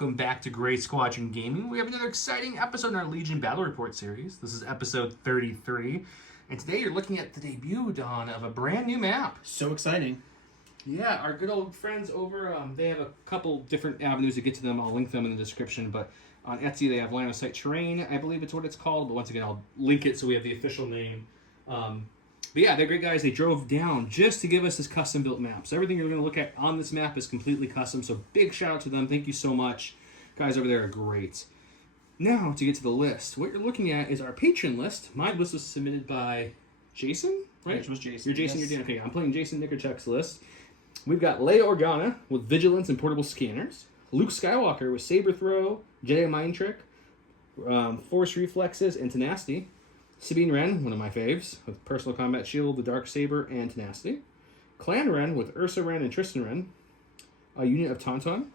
welcome back to Gray Squadron Gaming. We have another exciting episode in our Legion Battle Report series. This is episode 33, and today you're looking at the debut, Dawn, of a brand new map. So exciting. Yeah, our good old friends over, they have a couple different avenues to get to them. I'll link them in the description, but on Etsy they have Line of Sight Terrain, I believe it's what it's called, but once again I'll link it so we have the official name. But yeah, they're great guys. They drove down just to give us this custom-built map. So everything you're going to look at on this map is completely custom. So big shout out to them. Thank you so much. Guys over there are great. Now, to get to the list. What you're looking at is our Patron list. My list was submitted by Jason, right? Which was Jason. You're Jason, yes. you're Dan. Okay, I'm playing Jason Nickerchuk's list. We've got Leia Organa with Vigilance and Portable Scanners. Luke Skywalker with Saber Throw, Jedi Mind Trick, Force Reflexes, and Tenacity. Sabine Wren, one of my faves, with Personal Combat Shield, the Dark Saber, and Tenacity. Clan Wren with Ursa Wren and Tristan Wren. A unit of Tauntauns.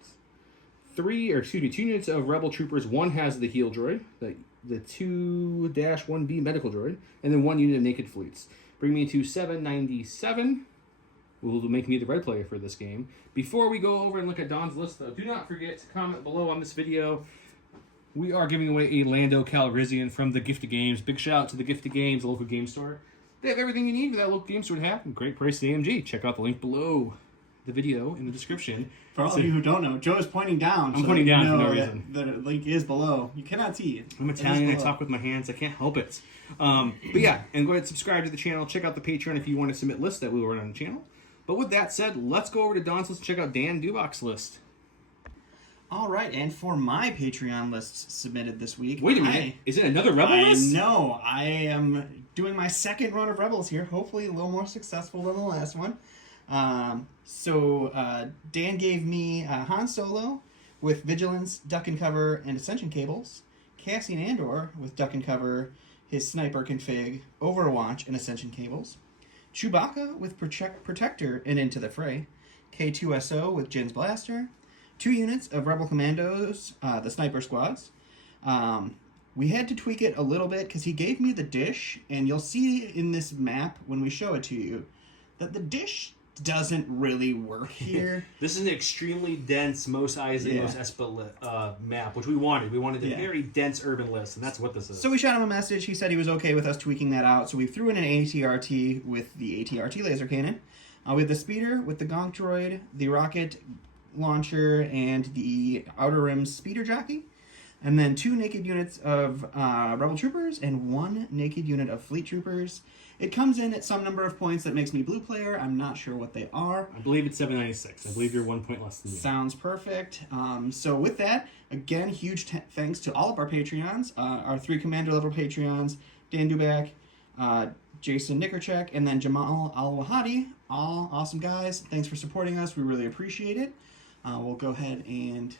Two units of Rebel Troopers. One has the Heal Droid, the 2-1B Medical Droid, and then one unit of Naked Fleets. Bring me to 797. Will make me the red player for this game. Before we go over and look at Dawn's list, though, do not forget to comment below on this video. We are giving away a Lando Calrissian from the Gift of Games. Big shout out to the Gift of Games, the local game store. They have everything you need for that local game store to have. Great price at AMG. Check out the link below the video in the description. For all of you who don't know, Joe is pointing down. I'm pointing down for no reason. The link is below. You cannot see it. I'm Italian. I talk with my hands. I can't help it. But yeah, and go ahead and subscribe to the channel. Check out the Patreon if you want to submit lists that we will run on the channel. But with that said, let's go over to Dawn's list and check out Dan Dubach's list. All right, and for my Patreon list submitted this week... Wait a minute. Is it another Rebel list? No, I am doing my second run of Rebels here. Hopefully a little more successful than the last one. Dan gave me Han Solo with Vigilance, Duck and Cover, and Ascension Cables. Cassian Andor with Duck and Cover, his Sniper Config, Overwatch, and Ascension Cables. Chewbacca with Protector and Into the Fray. K2SO with Jin's Blaster. 2 units of Rebel Commandos, the Sniper Squads. We had to tweak it a little bit because he gave me the dish, and you'll see in this map when we show it to you that the dish doesn't really work here. This is an extremely dense Mos Espa map, which we wanted. We wanted a very dense urban list, and that's what this is. So we shot him a message. He said he was okay with us tweaking that out, so we threw in an ATRT with the ATRT laser cannon. We have the speeder with the Gonk droid, the rocket launcher, and the Outer Rim speeder jockey, and then 2 naked units of Rebel Troopers and 1 naked unit of Fleet Troopers. It comes in at some number of points that makes me blue player. I'm not sure what they are. I believe it's 796. I believe you're 1 point less than me. Sounds perfect. So with that, again, huge thanks to all of our Patreons, our 3 commander level Patreons, Dan Dubach, Jason Nickerchuk, and then Jamal Al-Wahadi. All awesome guys. Thanks for supporting us. We really appreciate it. We'll go ahead and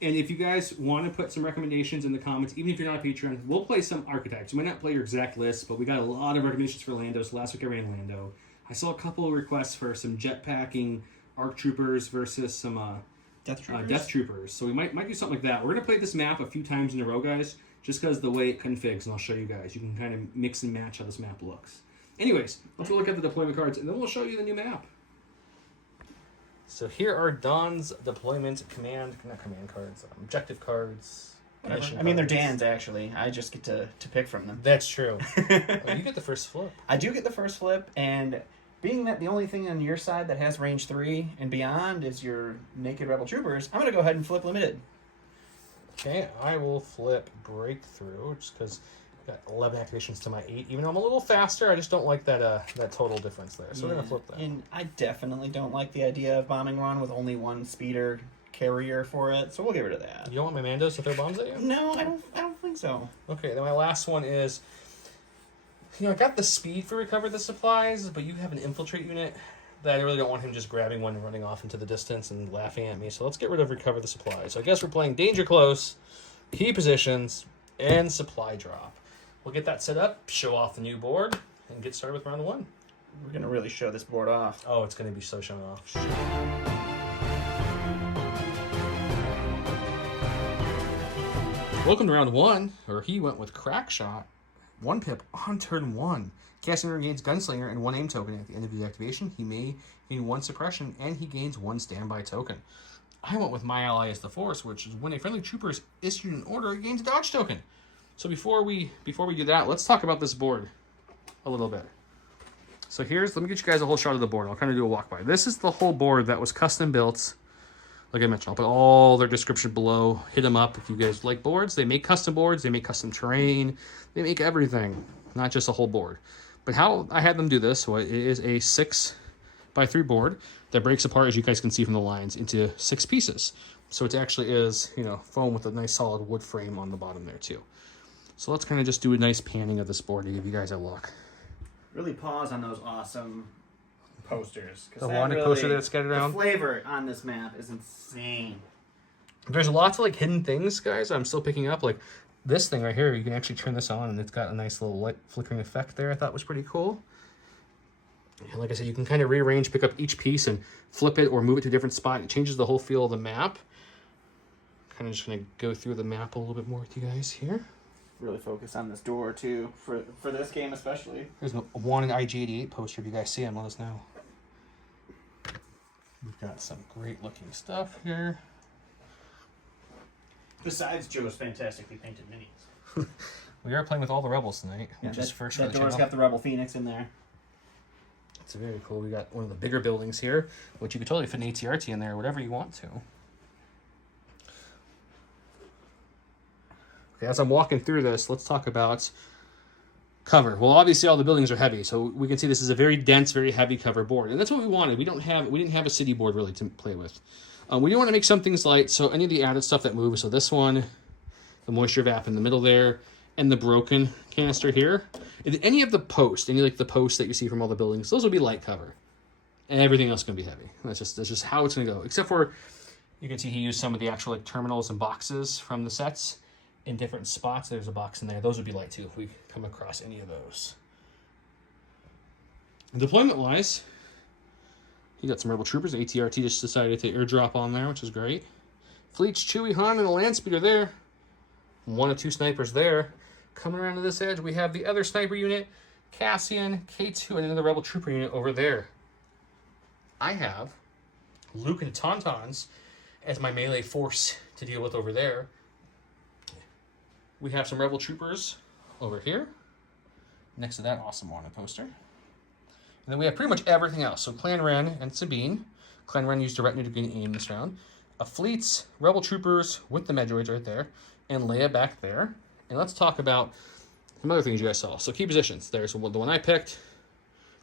if you guys want to put some recommendations in the comments, even if you're not a Patreon, we'll play some archetypes. We might not play your exact list, but we got a lot of recommendations for Lando. So last week I ran Lando. I saw a couple of requests for some jetpacking ARC Troopers versus some Death Troopers. So we might do something like that. We're going to play this map a few times in a row, guys, just because the way it configs, and I'll show you guys. You can kind of mix and match how this map looks. Anyways, let's go look at the deployment cards, and then we'll show you the new map. So here are Dawn's deployment objective cards. I mean, they're Dan's, actually. I just get to pick from them. That's true. You get the first flip. I do get the first flip, and being that the only thing on your side that has range 3 and beyond is your naked Rebel Troopers, I'm going to go ahead and flip limited. Okay, I will flip breakthrough, just because got 11 activations to my 8. Even though I'm a little faster, I just don't like that total difference there. So we're going to flip that. And I definitely don't like the idea of bombing run with only 1 speeder carrier for it, so we'll get rid of that. You don't want my Mandos to throw bombs at you? No, I don't think so. Okay, then my last one is, I got the speed for recover the supplies, but you have an infiltrate unit that I really don't want him just grabbing one and running off into the distance and laughing at me. So let's get rid of recover the supplies. So I guess we're playing danger close, key positions, and supply drop. We'll get that set up, show off the new board, and get started with round 1. We're going to really show this board off. Oh, it's going to be so shown off. Welcome to round 1, where he went with Crack Shot, 1 pip on turn 1. Cassian regains Gunslinger and 1 aim token at the end of his activation. He may gain 1 suppression, and he gains 1 standby token. I went with My Ally is the Force, which is when a friendly trooper is issued an order, it gains a dodge token. So before we do that, let's talk about this board a little bit. So let me get you guys a whole shot of the board. I'll kind of do a walk by. This is the whole board that was custom built. Like I mentioned, I'll put all their description below. Hit them up if you guys like boards. They make custom boards. They make custom terrain. They make everything, not just a whole board. But how I had them do this, so it is a 6x3 board that breaks apart, as you guys can see from the lines, into 6 pieces. So it actually is, foam with a nice solid wood frame on the bottom there too. So let's kind of just do a nice panning of this board to give you guys a look. Really pause on those awesome posters. The wanted poster that's scattered around. The flavor on this map is insane. There's lots of like hidden things, guys, I'm still picking up. Like this thing right here, you can actually turn this on and it's got a nice little light flickering effect there. I thought was pretty cool. And like I said, you can kind of rearrange, pick up each piece and flip it or move it to a different spot. It changes the whole feel of the map. Kind of just going to go through the map a little bit more with you guys here. Really focus on this door too, for this game especially. There's a wanted IG-88 poster. If you guys see them, let us know. We've got some great looking stuff here. Besides Joe's fantastically painted minis. We are playing with all the Rebels tonight, Yeah, which is first for that the door's channel. got the Rebel Phoenix in there. It's very cool. We got one of the bigger buildings here, which you could totally fit an ATRT in there, whatever you want to. Okay, as I'm walking through this, let's talk about cover. Well, obviously all the buildings are heavy, so we can see this is a very dense, very heavy cover board, and that's what we wanted. We didn't have a city board really to play with. We do want to make some things light, so any of the added stuff that moves. So this one, the moisture vap in the middle there, and the broken canister here. Any of the posts, any like the posts that you see from all the buildings, those will be light cover, and everything else is going to be heavy. That's just how it's going to go. Except for you can see he used some of the actual like terminals and boxes from the sets. In different spots, there's a box in there. Those would be light too if we come across any of those. Deployment-wise, you got some Rebel Troopers. ATRT just decided to airdrop on there, which is great. Fleets, Chewie, Han, and a land speeder there. 1 of 2 snipers there. Coming around to this edge, we have the other sniper unit, Cassian, K2, and another Rebel Trooper unit over there. I have Luke and Tauntauns as my melee force to deal with over there. We have some Rebel Troopers over here, next to that awesome wanted poster. And then we have pretty much everything else. So Clan Ren and Sabine. Clan Ren used a retinue to gain aim this round. Fleets, Rebel Troopers with the Medroids right there, and Leia back there. And let's talk about some other things you guys saw. So key positions. There's the one I picked.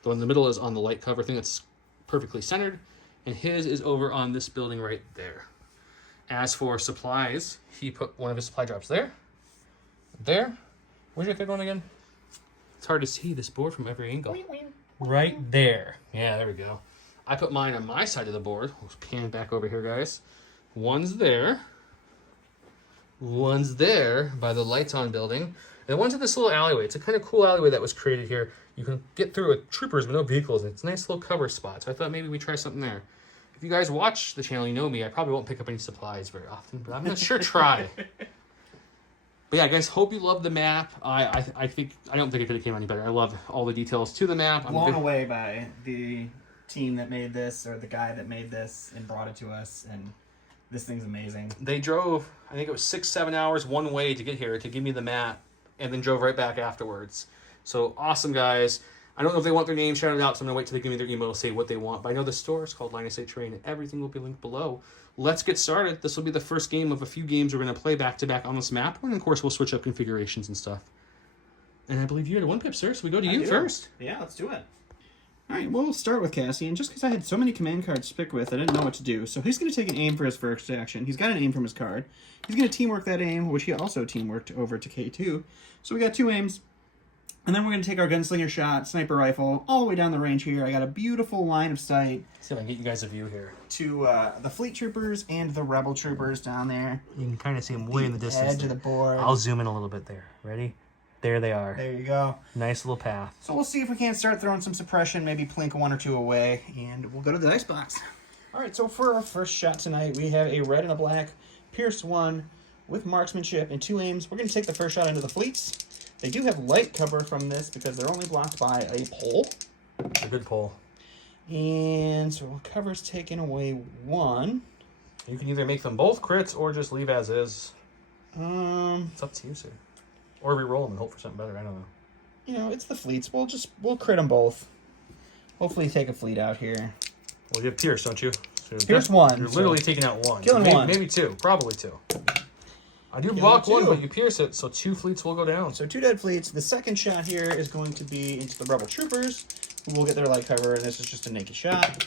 The one in the middle is on the light cover thing that's perfectly centered. And his is over on this building right there. As for supplies, he put one of his supply drops there. There. Where's your third one again? It's hard to see this board from every angle. Right there. Yeah, there we go. I put mine on my side of the board. We'll pan back over here, guys. One's there. One's there by the lights on building. And one's in this little alleyway. It's a kind of cool alleyway that was created here. You can get through with troopers with no vehicles. It's a nice little cover spot. So I thought maybe we try something there. If you guys watch the channel, you know me. I probably won't pick up any supplies very often, but I'm going to sure try. But yeah, guys, hope you love the map. I don't think it could have came any better. I love all the details to the map. Blown away by the team that made this, or the guy that made this and brought it to us, and this thing's amazing. They drove, I think it was 6-7 hours one way to get here to give me the map, and then drove right back afterwards. So awesome, guys. I don't know if they want their name shouted out, so I'm going to wait till they give me their email to say what they want. But I know the store is called Line of Sight Terrain, and everything will be linked below. Let's get started. This will be the first game of a few games we're going to play back-to-back on this map. And, of course, we'll switch up configurations and stuff. And I believe you had a 1-pip, sir, so we go to you first. Yeah, let's do it. All right, we'll start with Cassian. Just because I had so many command cards to pick with, I didn't know what to do. So he's going to take an aim for his first action. He's got an aim from his card. He's going to teamwork that aim, which he also teamworked over to K2. So we got 2 aims. And then we're going to take our gunslinger shot, sniper rifle, all the way down the range here. I got a beautiful line of sight. See if I can get you guys a view here. To the fleet troopers and the rebel troopers down there. You can kind of see them way in the distance. Edge of the board. I'll zoom in a little bit there. Ready? There they are. There you go. Nice little path. So we'll see if we can't start throwing some suppression, maybe plink 1 or 2 away, and we'll go to the dice box. All right, so for our first shot tonight, we have a red and a black Pierce 1 with marksmanship and 2 aims. We're going to take the first shot into the fleets. They do have light cover from this because they're only blocked by a pole. A good pole. And so cover's taken away 1. You can either make them both crits or just leave as is. It's up to you, sir. Or re-roll them and hope for something better. I don't know. You know, it's the fleets. We'll crit them both. Hopefully take a fleet out here. Well, you have Pierce, don't you? So Pierce one. You're literally taking out one. Killing one. Maybe two. Probably two. I do Killing block one, two. but you pierce it, so 2 fleets will go down. So 2 dead fleets. The second shot here is going to be into the rebel troopers, who will get their light cover, and this is just a naked shot.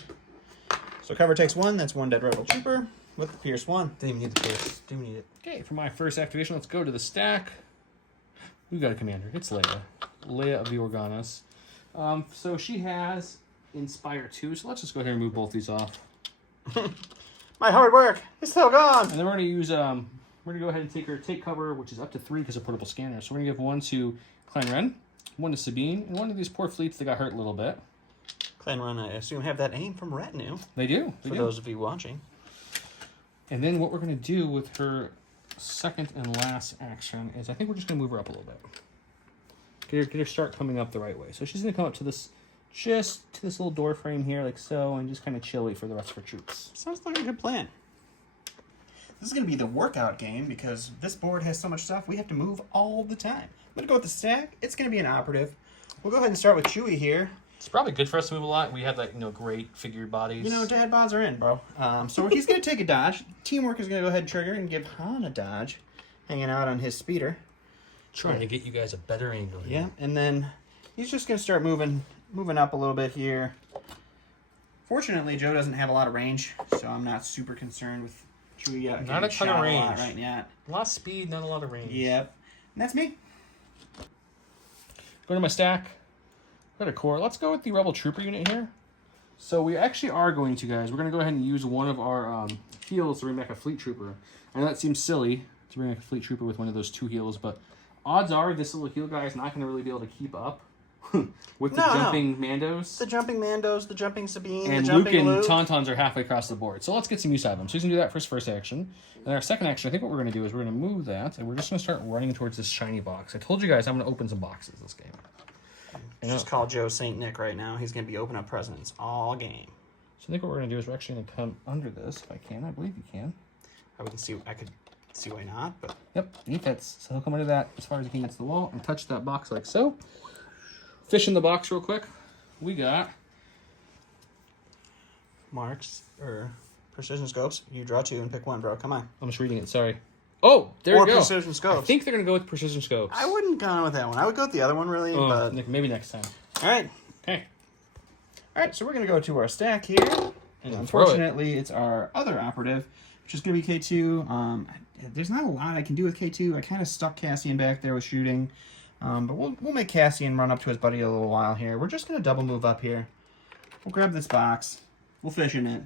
So cover takes 1. That's 1 dead rebel trooper with the Pierce 1. Didn't even need the pierce. Didn't even need it. Okay, for my first activation, let's go to the stack. We've got a commander. It's Leia. Leia of the Organas. So she has Inspire 2, so let's just go ahead and move both these off. My hard work is still gone. And then we're going to use, we're going to go ahead and take cover, which is up to 3 because of portable scanner. So we're going to give 1 to Klein Ren, 1 to Sabine, and 1 of these poor fleets that got hurt a little bit. Klein Ren, I assume, have that aim from Retinue. They do. For those of you watching. And then what we're going to do with her second and last action is I think we're just going to move her up a little bit. Get her start coming up the right way. So she's going to come up to this, just to this little door frame here, like so, and just kind of chill, wait for the rest of her troops. Sounds like a good plan. This is going to be the workout game because this board has so much stuff we have to move all the time. I'm going to go with the stack. It's going to be an operative. We'll go ahead and start with Chewie here. It's probably good for us to move a lot. We have, like, you know, great figured bodies. You know, dad bods are in, bro. So he's going to take a dodge. Teamwork is going to go ahead and trigger and give Han a dodge, hanging out on his speeder. Trying to get you guys a better angle here. Yeah, and then he's just going to start moving up a little bit here. Fortunately, Joe doesn't have a lot of range, so I'm not super concerned with Chewie. Not a ton of range. Right now. A lot of speed, not a lot of range. Yep. And that's me. Go to my stack. Got a core. Let's go with the Rebel Trooper unit here. So we actually are going to, guys, we're going to go ahead and use one of our heals to bring back a Fleet Trooper. I know that seems silly to bring back a Fleet Trooper with one of those 2 heals, but odds are this little heal guy is not going to really be able to keep up with the jumping Mandos. The jumping Mandos, the jumping Sabine, and the jumping Luke and Tauntauns are halfway across the board. So let's get some use out of them. So he's going to do that for his first action. And our second action, I think what we're going to do is we're going to move that, and we're just going to start running towards this shiny box. I told you guys I'm going to open some boxes this game. Just call Joe St. Nick right now. He's going to be opening up presents all game. So I think what we're going to do is we're actually going to come under this, if I can. I believe you can. I could see why not, but... Yep, he fits. So he'll come under that as far as he can get to the wall and touch that box like so. Fish in the box real quick. We got... marks, or precision scopes. You draw 2 and pick 1, bro. Come on. I'm just reading it, sorry. Oh, there you go. Or precision scopes. I think they're going to go with precision scopes. I wouldn't go with that one. I would go with the other one, really. But maybe next time. All right. Okay. All right, so we're going to go to our stack here. And unfortunately, it's our other operative, which is going to be K2. There's not a lot I can do with K2. I kind of stuck Cassian back there with shooting. But we'll make Cassian run up to his buddy a little while here. We're just going to double move up here. We'll grab this box. We'll fish in it.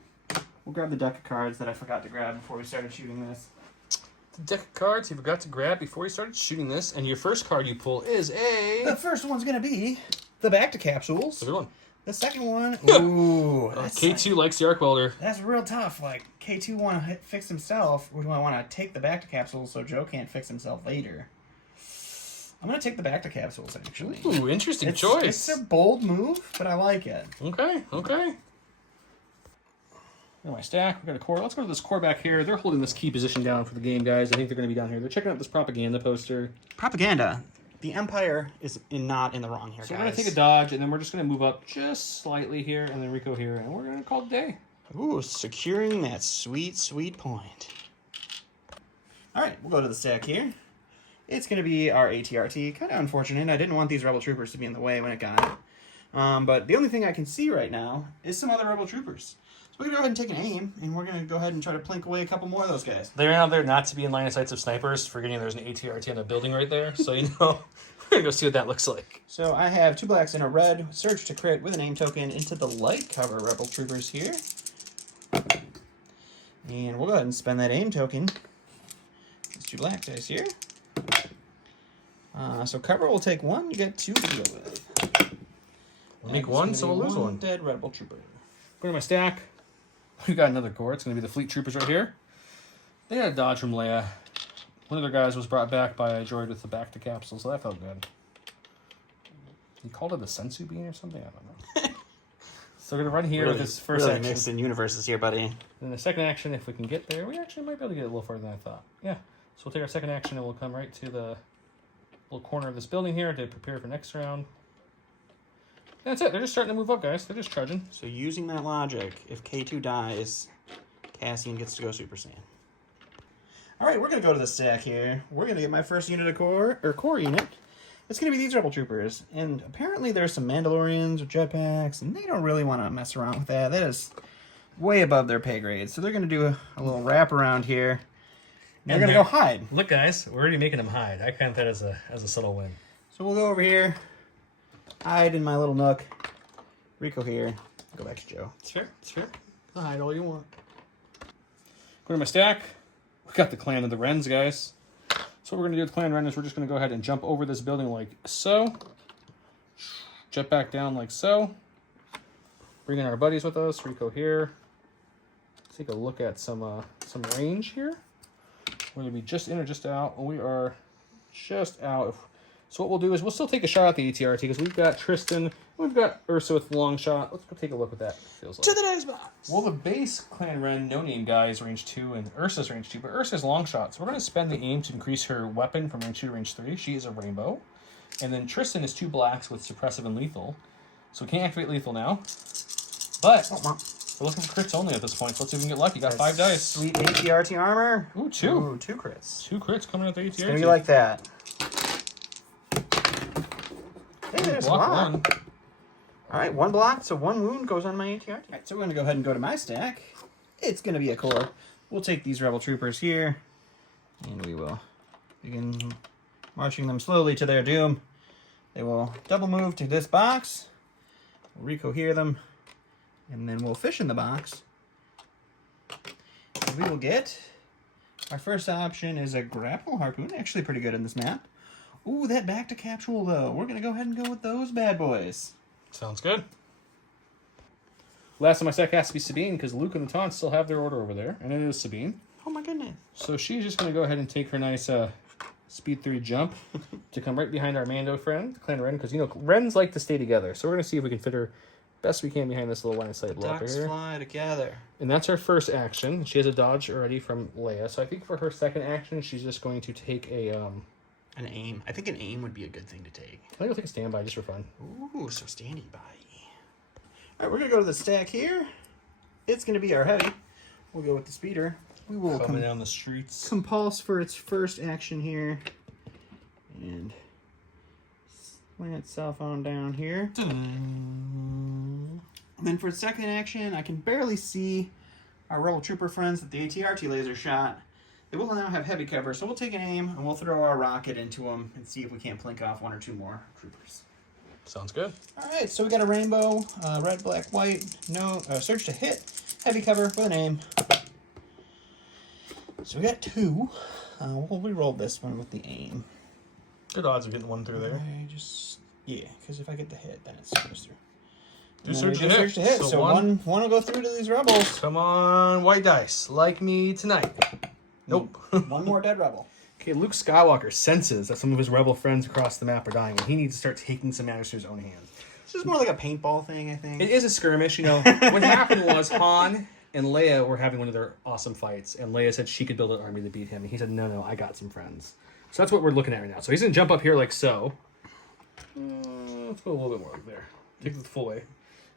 We'll grab the deck of cards that I forgot to grab before we started shooting this. The deck of cards you forgot to grab before you started shooting this, and your first card you pull is a... The first one's going to be the back to capsules. That's a good one. The second one, ooh. K2 likes the arc welder. That's real tough. Like, K2 want to fix himself, or do I want to take the back to capsules so Joe can't fix himself later? I'm going to take the back to capsules, actually. Ooh, interesting choice. It's a bold move, but I like it. Okay. Got my stack. We got a core. Let's go to this core back here. They're holding this key position down for the game, guys. I think they're going to be down here. They're checking out this propaganda poster. Propaganda. The Empire is not in the wrong here, so guys. we're going to take a dodge, and then we're just going to move up just slightly here, and then Rico here, and we're going to call it a day. Ooh, securing that sweet, sweet point. All right, we'll go to the stack here. It's going to be our ATRT. Kind of unfortunate. I didn't want these Rebel Troopers to be in the way when it got it. But the only thing I can see right now is some other Rebel Troopers. So we're going to go ahead and take an aim, and we're going to go ahead and try to plink away a couple more of those guys. They're out there not to be in line of sights of snipers, forgetting there's an ATRT on the building right there. So, you know, we're going to go see what that looks like. So I have 2 blacks and a red. Surge to crit with an aim token into the light cover Rebel Troopers here. And we'll go ahead and spend that aim token. These 2 black dice here. So cover will take 1. You get 2 to deal with. We'll make 1, so we'll lose 1. Dead Rebel Trooper. Go to my stack. We've got another core. It's going to be the Fleet Troopers right here. They got a dodge from Leia. One of their guys was brought back by a droid with the back to capsule, so that felt good. He called it a sensu bean or something? I don't know. So we're going to run here with this first really action. mixing universes here, buddy. Then the second action, if we can get there, we actually might be able to get a little further than I thought. Yeah. So we'll take our second action and we'll come right to the little corner of this building here to prepare for next round. That's it. They're just starting to move up, guys. They're just trudging. So using that logic, if K2 dies, Cassian gets to go Super Saiyan. All right, we're going to go to the stack here. We're going to get my first unit of core unit. It's going to be these Rebel Troopers. And apparently there's some Mandalorians with jetpacks, and they don't really want to mess around with that. That is way above their pay grade. So they're going to do a little wrap around here. They're going to go hide. Look, guys, we're already making them hide. I count that as a subtle win. So we'll go over here, hide in my little nook. Rico here. Go back to Joe. It's fair. It's fair. Hide all you want. Go to my stack. We got the clan of the Wrens, guys. So what we're going to do with clan Wren is we're just going to go ahead and jump over this building like so. Jet back down like so. Bring in our buddies with us. Rico here. Let's take a look at some range here. We're going to be just in or just out. We are just out. So what we'll do is we'll still take a shot at the ATRT because we've got Tristan, we've got Ursa with long shot. Let's go take a look what that feels like. To the next box. Well, the base Clan Wren no-name guy is range 2 and Ursa's range 2, but Ursa's long shot. So we're going to spend the aim to increase her weapon from range 2 to range 3. She is a rainbow. And then Tristan is 2 blacks with suppressive and lethal. So we can't activate lethal now. But we're looking for crits only at this point. So let's see if we can get lucky. Got 5 dice. Sweet ATRT armor. Ooh, 2. Ooh, 2 crits. 2 crits coming out the ATRT. It's going to be like that. Hey, there's block one. 1. All right, 1 block, so 1 wound goes on my ATRT. All right, so we're going to go ahead and go to my stack. It's going to be a core. We'll take these Rebel Troopers here, and we will begin marching them slowly to their doom. They will double move to this box. We'll Rico-hear them, and then we'll fish in the box. And we will get... Our first option is a grapple harpoon. Actually pretty good in this map. Ooh, that back to capsule, though. We're going to go ahead and go with those bad boys. Sounds good. Last on my stack has to be Sabine, because Luke and the Taunt still have their order over there, and it is Sabine. Oh my goodness. So she's just going to go ahead and take her nice speed 3 jump to come right behind our Mando friend, Clan Wren, because, you know, Wrens like to stay together. So we're going to see if we can fit her best we can behind this little line of sight blocker Ducks here. fly together. And that's her first action. She has a dodge already from Leia. So I think for her second action, she's just going to take An aim. I think an aim would be a good thing to take. I think I'll take a standby just for fun. Ooh, so standing by. All right, we're going to go to the stack here. It's going to be our heavy. We'll go with the speeder. We will Coming down the streets. compulse for its first action here. And sling itself on down here. And then for its second action, I can barely see our Rebel Trooper friends that the ATRT laser shot. They will now have heavy cover, so we'll take an aim and we'll throw our rocket into them and see if we can't plink off 1 or 2 more troopers. Sounds good. All right, so we got a rainbow, red, black, white, no search to hit, heavy cover with an aim. So we got 2. We'll re-roll this one with the aim. Good odds of getting 1 through there. Yeah, because if I get the hit, then it goes through. Do search to hit. So one will go through to these rebels. Come on, white dice. Like me tonight. Nope. 1 more dead rebel. Okay, Luke Skywalker senses that some of his rebel friends across the map are dying, and he needs to start taking some matters to his own hands. This is more like a paintball thing, I think. It is a skirmish, you know. What happened was Han and Leia were having one of their awesome fights, and Leia said she could build an army to beat him, and he said, no, I got some friends. So that's what we're looking at right now. So he's going to jump up here like so. Let's go a little bit more like there. Take it the full way.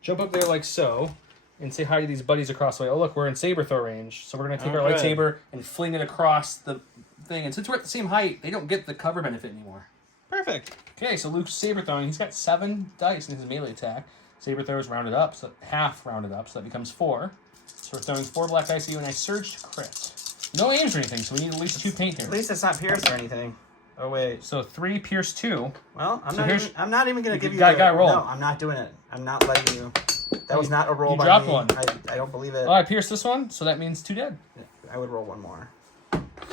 Jump up there like so, and say hi to these buddies across the way. Oh, look, we're in saber throw range. So we're going to take our lightsaber and fling it across the thing. And since we're at the same height, they don't get the cover benefit anymore. Perfect. Okay, so Luke's saber throwing. He's got 7 dice in his melee attack. Saber throw is rounded up, so half rounded up, so that becomes 4. So we're throwing 4 black dice at you, and I surge to crit. No aims or anything, so we need at least 2 paint here. At least it's not pierced or anything. Oh wait. So 3 pierce 2. Well, I'm So not even gonna give you. Gotta roll. No, I'm not doing it. I'm not letting you. That was not a roll You by dropped me. 1. I don't believe it. Oh, I pierced this one, so that means 2 dead. I would roll 1 more.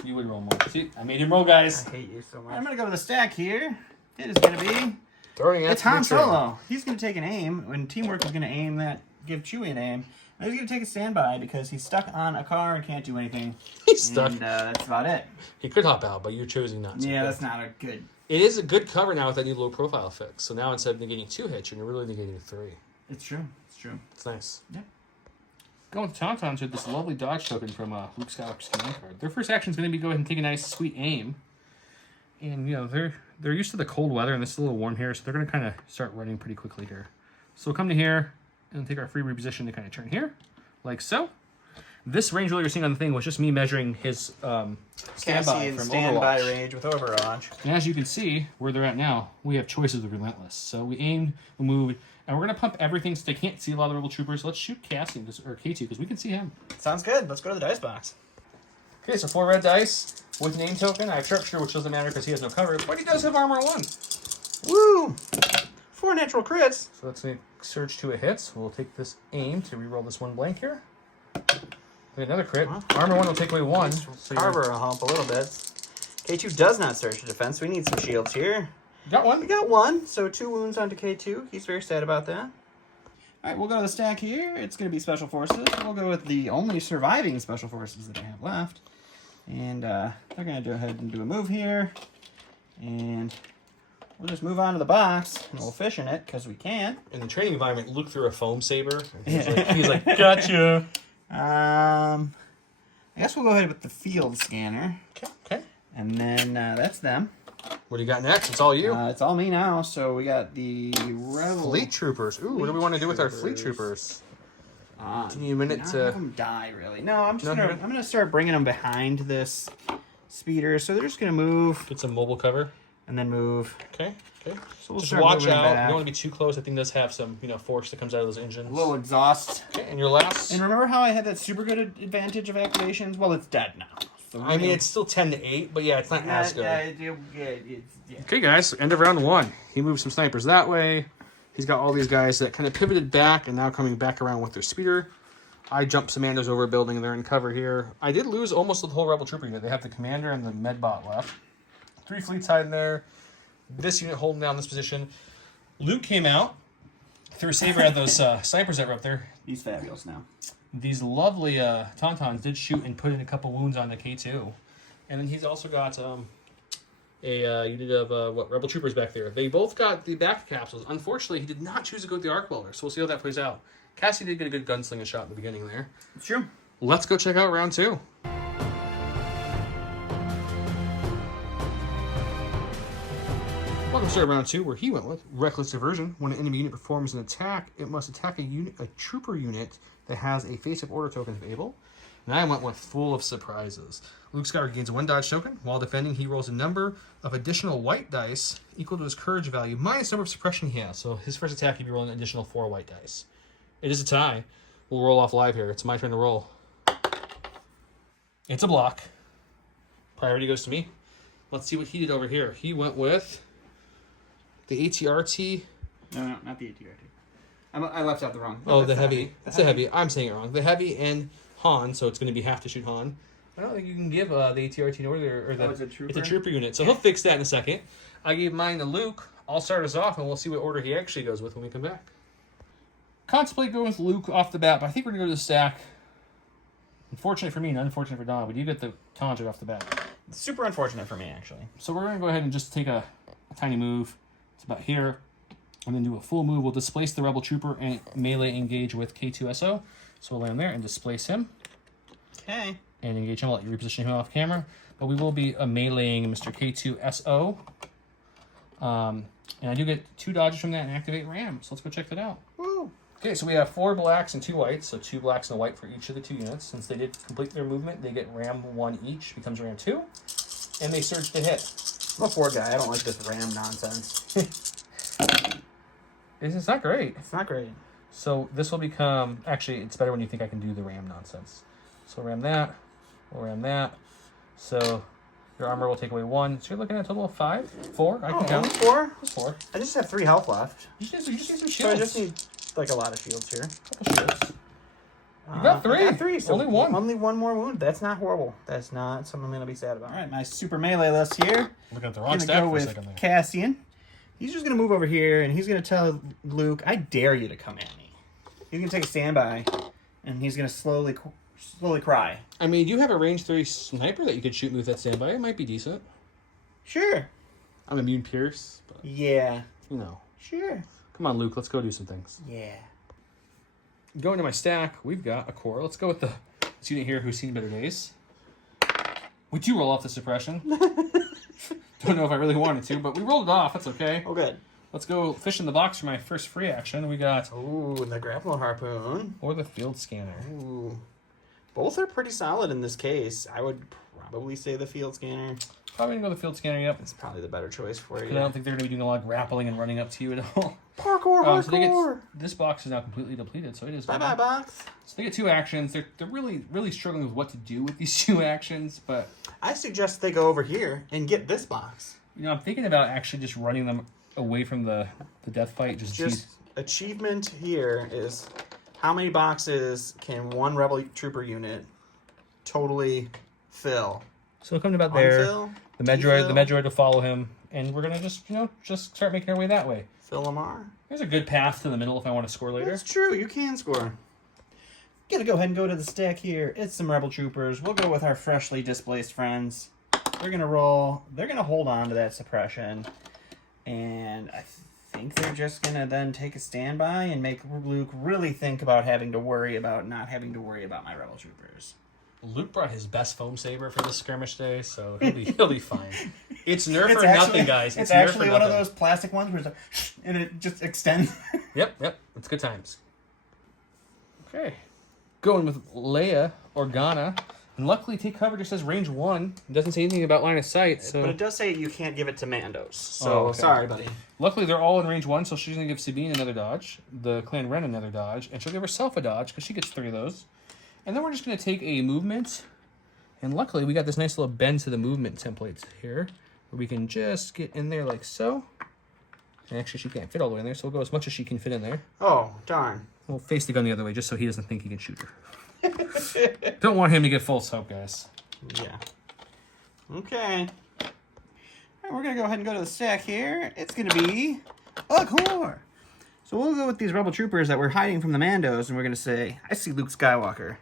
You would roll more. See, I made him roll, guys. I hate you so much. I'm gonna go to the stack here. It is gonna be. Throwing It's Han Solo. He's gonna take an aim, and Teamwork is gonna aim that. Give Chewie an aim. And he's gonna take a standby because he's stuck on a car and can't do anything. He's stuck. And that's about it. He could hop out, but you're choosing not to. Yeah, that's not a good. It is a good cover now with that new low profile fix. So now instead of negating 2 hits, you're really negating 3. It's true. It's true. It's nice. Yep. Going with Tauntauns with this lovely dodge token from Luke Skywalker's command card. Their first action is going to be go ahead and take a nice sweet aim. And, you know, they're used to the cold weather, and this is a little warm here, so they're going to kind of start running pretty quickly here. So we'll come to here and take our free reposition to kind of turn here, like so. This range roller you're seeing on the thing was just me measuring his standby from standby Overwatch. range with Overwatch. And as you can see, where they're at now, we have choices with Relentless. So we aimed, we moved, and we're going to pump everything so they can't see a lot of the Rebel Troopers. Let's shoot Cassian, or K2, because we can see him. Sounds good. Let's go to the dice box. Okay, so 4 red dice with name token. I have Sharpshooter, which doesn't matter because he has no cover, but he does have armor 1. Woo! 4 natural crits. So let's make surge to a hit. We'll take this aim to reroll this 1 blank here. We another crit. Armor 1 will take away 1. So Carver a hump a little bit. K2 does not surge to defense. We need some shields here. Got 1. We got 1, so 2 wounds onto K2. He's very sad about that. All right, we'll go to the stack here. It's going to be Special Forces. We'll go with the only surviving Special Forces that I have left. And they're going to go ahead and do a move here. And we'll just move on to the box, and we'll fish in it, because we can. In the training environment, Luke threw a foam saber. He's like, gotcha. I guess we'll go ahead with the field scanner. Okay. And then that's them. What do you got next? It's all you. It's all me now, so we got the Rebel... Fleet Troopers. Ooh, what do we want to do with our Fleet Troopers? Do you need a minute to... have them die, really. No, I'm gonna start bringing them behind this speeder, so they're just gonna move. Get some mobile cover. And then move. Okay. So we'll just start watch moving out. back. You don't want to be too close. I think this have some, force that comes out of those engines. A little exhaust. Okay, and your last... And remember how I had that super good advantage of activations? Well, it's dead now. So I mean, it's still 10 to 8, but yeah, it's not as good. Yeah. Okay, guys, end of round 1. He moved some snipers that way. He's got all these guys that kind of pivoted back and now coming back around with their speeder. I jumped some Mandos over a building and they're in cover here. I did lose almost the whole Rebel Trooper unit. They have the commander and the medbot left. 3 fleets hiding there. This unit holding down this position. Luke came out, threw a saber at those snipers that were up there. He's fabulous now. These lovely Tauntauns did shoot and put in a couple wounds on the K2. And then he's also got a unit of Rebel Troopers back there. They both got the back capsules. Unfortunately, he did not choose to go with the arc welder, so we'll see how that plays out. Cassie did get a good gunslinger shot in the beginning there. It's true. Let's go check out round 2. Welcome to round 2, where he went with Reckless Diversion. When an enemy unit performs an attack, it must attack a trooper unit that has a face of order token if able. And I went with Full of Surprises. Luke Skywalker gains 1 dodge token. While defending, he rolls a number of additional white dice equal to his courage value minus the number of suppression he has. So his first attack, he'd be rolling an additional 4 white dice. It is a tie. We'll roll off live here. It's my turn to roll. It's a block. Priority goes to me. Let's see what he did over here. He went with the ATRT. No, not the ATRT. I left out the wrong. Oh, the heavy. That's the heavy. I'm saying it wrong. The heavy and Han, so it's going to be half to shoot Han. I don't think you can give the ATRT an order. Or the, it's a trooper? It's a trooper unit, so he'll fix that in a second. I gave mine to Luke. I'll start us off, and we'll see what order he actually goes with when we come back. Contemplate going with Luke off the bat, but I think we're going to go to the stack. Unfortunate for me and unfortunate for Don, but you get the Taunt off the bat. It's super unfortunate for me, actually. So we're going to go ahead and just take a tiny move. It's about here. And then do a full move. We'll displace the Rebel Trooper and melee engage with K2SO. So we'll land there and displace him. Okay. And engage him. I'll let you reposition him off camera. But we will be meleeing Mr. K2SO. And I do get 2 dodges from that and activate Ram. So let's go check that out. Woo. Okay, so we have 4 blacks and 2 whites. So 2 blacks and a white for each of the 2 units. Since they did complete their movement, they get Ram 1 each. Becomes Ram 2. And they surge to hit. I'm a 4 guy. I don't like this Ram nonsense. It's not great. It's not great. So this will become... Actually, it's better when you think I can do the Ram nonsense. So ram that. We'll ram that. So your armor will take away 1. So you're looking at a total of 5? 4? I can count. 4? Just 4. I just have 3 health left. You just need some shields. So I just need, like, a lot of shields here. Couple shields. You got 3. I got 3, so only 1. Only 1 more wound. That's not horrible. That's not something I'm going to be sad about. All right, my super melee list here. Looking at the wrong I'm stack going for a to go second with there. Cassian. He's just going to move over here, and he's going to tell Luke, I dare you to come at me. He's going to take a standby, and he's going to slowly cry. I mean, you have a range 3 sniper that you could shoot me with that standby. It might be decent. Sure. I'm immune pierce, but Yeah. you know. Sure. Come on, Luke. Let's go do some things. Yeah. Going to my stack, we've got a core. Let's go with this unit here who's seen better days. We do roll off the suppression. Don't know if I really wanted to, but we rolled it off. That's okay. Oh, good. Let's go fish in the box for my first free action. We got... Ooh, the grapple harpoon. Or the field scanner. Ooh. Both are pretty solid in this case. I would probably say the field scanner. Probably going to go the field scanner, yep. It's probably the better choice for you. Because I don't think they're going to be doing a lot of grappling and running up to you at all. Parkour, So this box is now completely depleted, so it is... Bye-bye, box. So they get 2 actions. They're really, really struggling with what to do with these 2 actions, but... I suggest they go over here and get this box. You know, I'm thinking about actually just running them away from the death fight. Just achievement here is how many boxes can one Rebel Trooper unit totally fill? So come about there. Unfill, the Medroid will follow him, and we're gonna just start making our way that way. Fill Lamar. There's a good path to the middle if I want to score later. That's true. You can score. Gonna go ahead and go to the stack here. It's some Rebel Troopers. We'll go with our freshly displaced friends. They're gonna roll. They're gonna hold on to that suppression, and I think they're just gonna then take a standby and make Luke really think about having to worry about not having to worry about my Rebel Troopers. Luke brought his best foam saber for this skirmish day, so he'll be fine. It's Nerf It's or actually, nothing, guys. It's Nerf actually or one of nothing. those plastic ones where it's like, and it just extends. Yep. It's good times. Okay. Going with Leia, Organa. And luckily, take cover just says range 1. It doesn't say anything about line of sight. So. But it does say you can't give it to Mandos. So, okay. Sorry, buddy. Luckily, they're all in range 1, so she's going to give Sabine another dodge, the Clan Ren another dodge, and she'll give herself a dodge, because she gets 3 of those. And then we're just going to take a movement, and luckily, we got this nice little bend to the movement template here, where we can just get in there like so. And actually, she can't fit all the way in there, so we'll go as much as she can fit in there. Oh, darn. We'll face the gun the other way, just so he doesn't think he can shoot her. Don't want him to get false hope, guys. Yeah. Okay. All right, we're going to go ahead and go to the stack here. It's going to be a core. So we'll go with these Rebel Troopers that were hiding from the Mandos, and we're going to say, I see Luke Skywalker.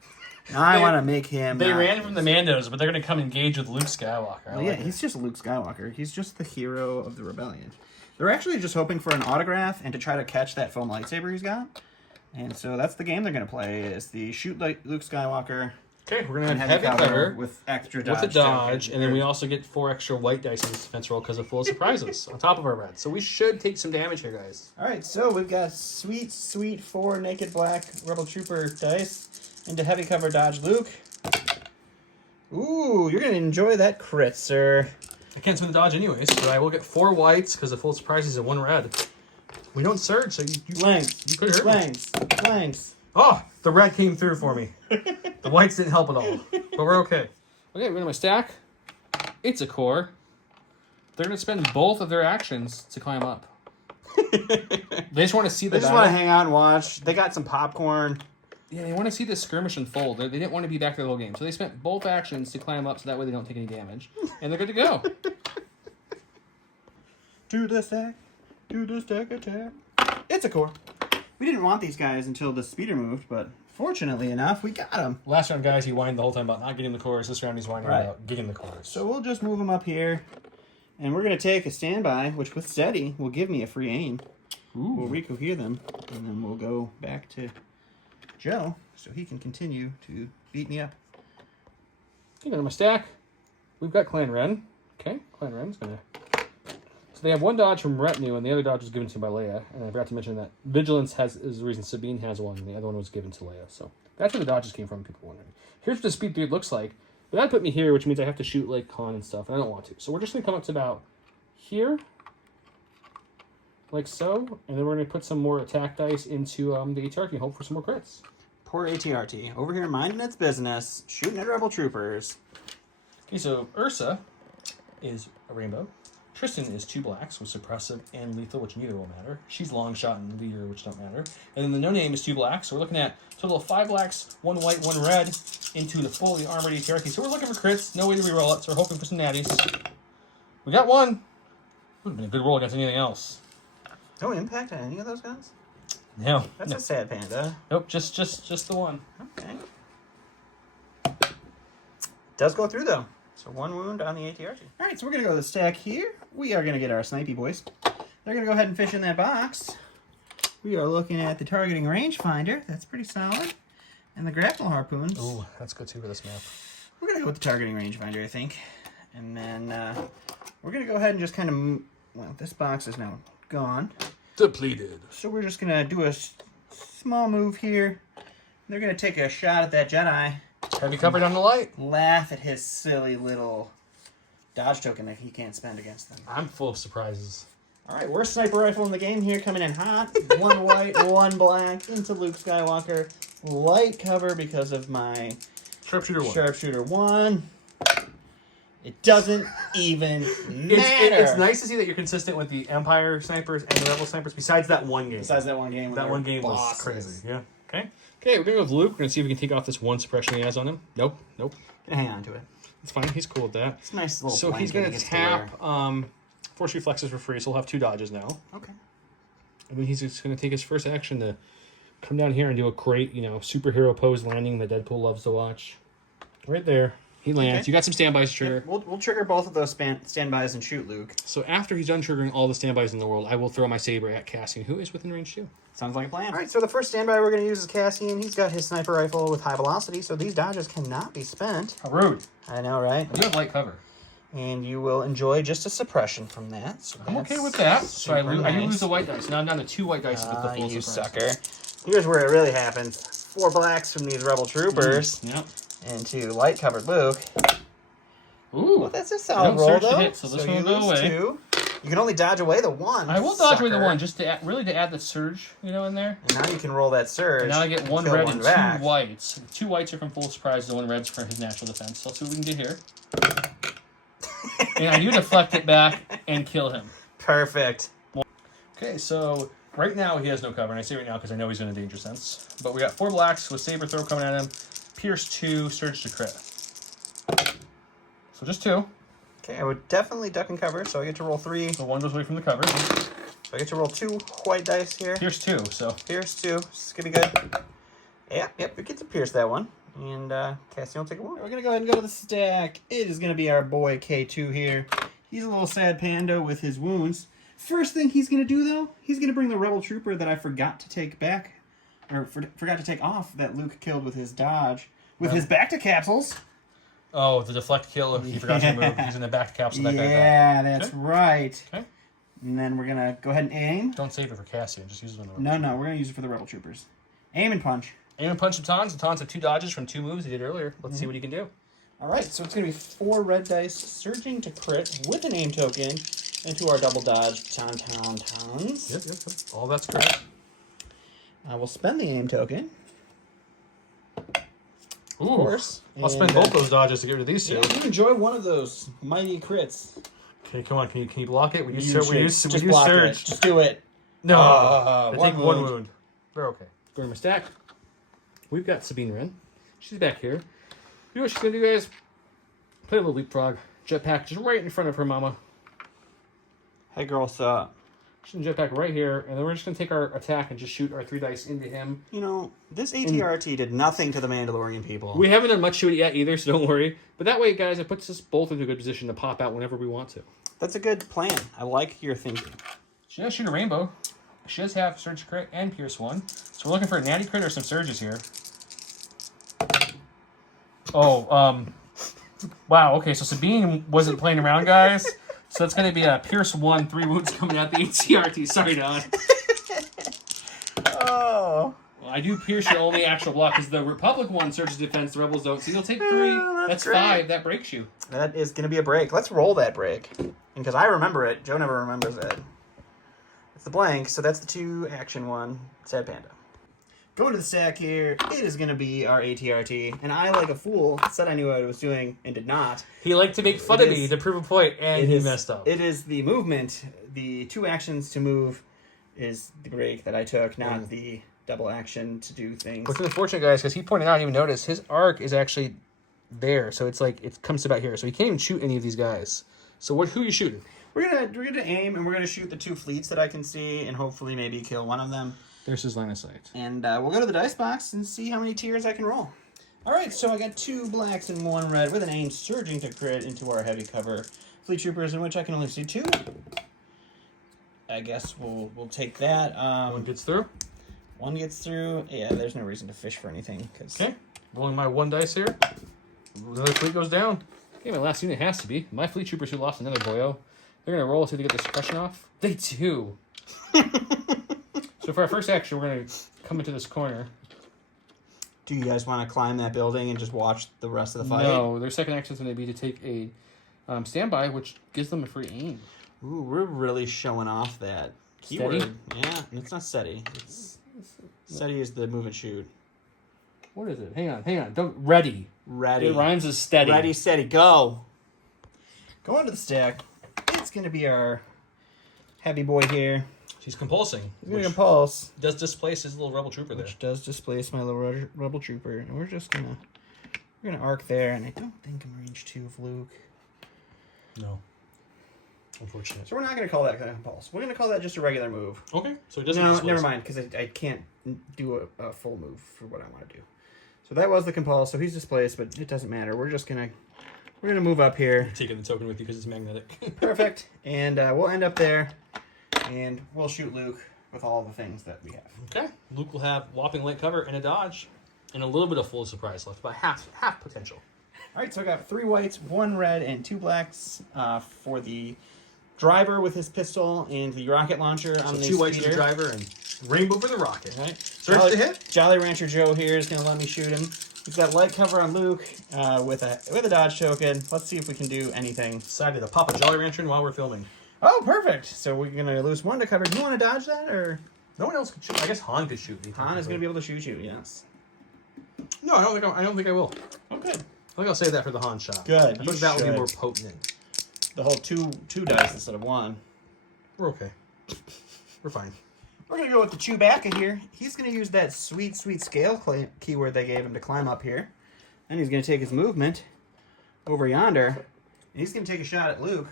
Now I want to make him... They ran from the Mandos, but they're going to come engage with Luke Skywalker. Well, yeah, he's just Luke Skywalker. He's just the hero of the rebellion. They're actually just hoping for an autograph and to try to catch that foam lightsaber he's got. And so that's the game they're going to play, is the shoot like Luke Skywalker. Okay, we're going to have heavy cover with extra dodge. With a dodge, and then we also get 4 extra white dice in this defense roll because of full of surprises on top of our red. So we should take some damage here, guys. All right, so we've got sweet, sweet 4 naked black Rebel Trooper dice into heavy cover dodge Luke. Ooh, you're going to enjoy that crit, sir. I can't spend the dodge anyways, but I will get 4 whites because of full surprises and 1 red. We don't surge, so you could hurt me. Blanks. Oh, the red came through for me. The whites didn't help at all, but we're okay. Okay, we're in my stack. It's a core. They're going to spend both of their actions to climb up. They just want to see the They just want to hang out and watch. They got some popcorn. Yeah, they want to see this skirmish unfold. They didn't want to be back there the whole game. So they spent both actions to climb up so that way they don't take any damage. And they're good to go. To the stack attack. It's a core. We didn't want these guys until the speeder moved, but fortunately enough, we got them. Last round, guys, he whined the whole time about not getting the cores. This round, he's whining about getting the cores. So we'll just move them up here. And we're going to take a standby, which with steady will give me a free aim. Ooh. We'll recohere them, and then we'll go back to Joe so he can continue to beat me up. Okay, in my stack, we've got Clan Ren. Okay, Clan Ren's going to... So they have 1 dodge from Retinue, and the other dodge was given to by Leia. And I forgot to mention that Vigilance is the reason Sabine has 1, and the other one was given to Leia. So that's where the dodges came from, people wondering. Here's what the speed beard looks like. But that put me here, which means I have to shoot like Han and stuff, and I don't want to. So we're just going to come up to about here, like so, and then we're going to put some more attack dice into the ATRT and hope for some more crits. Poor ATRT. Over here minding its business, shooting at Rebel Troopers. Okay, so Ursa is a rainbow. Tristan is 2 blacks with suppressive and lethal, which neither will matter. She's long shot and leader, which don't matter. And then the no-name is 2 blacks, so we're looking at a total of 5 blacks, 1 white, 1 red, into the fully armored ATRT. So we're looking for crits, no way to reroll it, so we're hoping for some natties. We got 1. Would have been a good roll against anything else. No impact on any of those guns? No. That's a sad panda. Nope, just the 1. Okay. Does go through, though. So 1 wound on the ATRT. All right, so we're going to go to the stack here. We are going to get our snipey boys. They're going to go ahead and fish in that box. we are looking at the targeting rangefinder. That's pretty solid. And the grapple harpoons. Ooh, that's good too for this map. We're going to go with the targeting rangefinder, I think. And then we're going to go ahead and just kind of... Well, this box is now gone. Depleted. So we're just going to do a small move here. They're going to take a shot at that Jedi. Heavy covered on the light. Laugh at his silly little dodge token that he can't spend against them. I'm full of surprises. All right, worst sniper rifle in the game here, coming in hot. 1 white, 1 black into Luke Skywalker. Light cover because of my Sharpshooter 1. It doesn't even matter. It's nice to see that you're consistent with the Empire snipers and the Rebel snipers. Besides that one game. Besides that one game. That one game was crazy. Yeah. Okay. Okay, we're going to go with Luke. We're going to see if we can take off this 1 suppression he has on him. Nope. Gonna hang on to it. It's fine. He's cool with that. It's a nice little So he's going to tap Force Reflexes for free, so he'll have 2 dodges now. Okay. And then he's just going to take his first action to come down here and do a great, superhero pose landing that Deadpool loves to watch. Right there. He lands. Okay. You got some standbys to trigger. Yep. We'll trigger both of those standbys and shoot Luke. So after he's done triggering all the standbys in the world, I will throw my saber at Cassian, who is within range 2. Sounds like a plan. All right, so the first standby we're going to use is Cassian. He's got his sniper rifle with high velocity, so these dodges cannot be spent. How rude. I know, right? I do have light cover. And you will enjoy just a suppression from that. So I'm okay with that. So I do nice. lose the white dice. Now I'm down to 2 white dice with the full you surprise. sucker. Here's where it really happens. 4 blacks from these rebel troopers Yep. into light covered Luke. Ooh. Well, that's a solid roll, surge to though. hit, so this one you will go lose away. 2. You can only dodge away the 1. I will dodge away the 1 just to add the surge, in there. And now you can roll that surge. And now I get 1 kill red one and back. 2 whites. 2 whites are from full surprise, the 1 red's for his natural defense. So let's see what we can do here. And I do deflect it back and kill him. Perfect. Okay, so right now he has no cover, and I say right now because I know he's in a danger sense. But we got 4 blacks with saber throw coming at him, pierce 2, surge to crit. So just 2. Okay, I would definitely duck and cover, so I get to roll 3. So 1 goes away from the cover. So I get to roll 2 white dice here. Pierce 2, so. Pierce 2. This is going to be good. Yep, we get to pierce that one. And Cassian will take a 1. We're going to go ahead and go to the stack. It is going to be our boy K2 here. He's a little sad panda with his wounds. First thing he's going to do, though, he's going to bring the rebel trooper that I forgot to take back, or forgot to take off that Luke killed with his dodge, with his back to capsules. Oh, the deflect kill, he forgot to move. He's in the back capsule. That guy back. Yeah, that's right. Okay. And then we're going to go ahead and aim. Don't save it for Cassian, just use it on the No, we're going to use it for the rebel troopers. Aim and punch. Aim and punch the Tons. The Tons have 2 dodges from 2 moves he did earlier. Let's see what he can do. All right, so it's going to be 4 red dice surging to crit with an aim token into our double dodge Tons. Yep. All that's correct. I will spend the aim token. Ooh, of course. I'll spend both those dodges to get rid of these 2. Yeah, you enjoy one of those mighty crits. Okay, come on. Can you block it? We use Just block surge. it. Just do it. No. I take 1 wound. We're okay. Go to my stack. We've got Sabine Wren. She's back here. You know what she's going to do, guys? Play a little leapfrog. Jetpack just right in front of her mama. Hey, girl, what's up? She's going to jetpack right here, and then we're just going to take our attack and just shoot our 3 dice into him. You know, this ATRT did nothing to the Mandalorian people. We haven't done much to it yet either, so don't worry. But that way, guys, it puts us both into a good position to pop out whenever we want to. That's a good plan. I like your thinking. She does shoot a rainbow. She does have surge crit and pierce 1. So we're looking for a natty crit or some surges here. Oh, wow, okay, so Sabine wasn't playing around, guys. So it's going to be a pierce 1, 3 wounds coming out the ATRT. Sorry, Don. Oh. Well, I do pierce your only actual block, because the Republic one surges defense, the Rebels don't. So you'll take 3. That's great. 5. That breaks you. That is going to be a break. Let's roll that break. And because I remember it, Joe never remembers it. It's the blank, so that's the 2 action 1. Sad panda. Going to the stack here, it is going to be our ATRT. And I, like a fool, said I knew what I was doing and did not. He liked to make fun of me to prove a point, and he messed up. It is the movement. The 2 actions to move is the break that I took, not the double action to do things. What's unfortunate, guys, because he pointed out, I didn't even notice, his arc is actually there. So it's like, it comes to about here. So he can't even shoot any of these guys. So who are you shooting? We're gonna aim, and we're gonna shoot the 2 fleets that I can see, and hopefully maybe kill one of them. There's his line of sight. And we'll go to the dice box and see how many tiers I can roll. All right, so I got 2 blacks and 1 red with an aim surging to crit into our heavy cover fleet troopers, in which I can only see 2. I guess we'll take that. One gets through. One gets through. Yeah, there's no reason to fish for anything. Okay. Rolling my 1 dice here. Another fleet goes down. Okay, my last unit has to be. My fleet troopers who lost another boyo. They're going to roll to get the suppression off. They do. So for our first action, we're going to come into this corner. Do you guys want to climb that building and just watch the rest of the fight? No, their second action is going to be to take a standby, which gives them a free aim. Ooh, we're really showing off that keyword. Steady? Yeah, it's not steady. Steady is the move and shoot. What is it? Hang on. Don't ready. Ready. It rhymes with steady. Ready, steady, go. Go onto the stack. It's going to be our heavy boy here. She's compulsing. He's going to compulse. Does displace his little rebel trooper there. Which does displace my little rebel trooper. And we're just going to arc there. And I don't think I'm range 2 of Luke. No. Unfortunate. So we're not going to call that kind of compulse. We're going to call that just a regular move. Okay. So it doesn't. No, never mind, because I can't do a full move for what I want to do. So that was the compulse. So he's displaced, but it doesn't matter. We're gonna move up here. You're taking the token with you because it's magnetic. Perfect. And we'll end up there, and we'll shoot Luke with all the things that we have. Okay. Luke will have whopping light cover and a dodge, and a little bit of full surprise left, about half potential. All right. So I got 3 whites, 1 red, and 2 blacks for the driver with his pistol and the rocket launcher on the 2 whites for the driver and rainbow for the rocket. Right. Search to hit. Jolly Rancher Joe here is going to let me shoot him. He's got light cover on Luke with a dodge token. Let's see if we can do anything. Decided to pop a Jolly Rancher while we're filming. Oh, perfect. So we're going to lose 1 to cover. Do you want to dodge that, or? No one else could shoot. I guess Han could shoot me. Han is going to be able to shoot you, yes. No, I don't think I will. Oh, good. I think I'll save that for the Han shot. Good. I think that will be more potent. The whole two dice instead of 1. We're okay. We're fine. We're going to go with the Chewbacca here. He's going to use that sweet scale keyword they gave him to climb up here. And he's going to take his movement over yonder. And he's going to take a shot at Luke,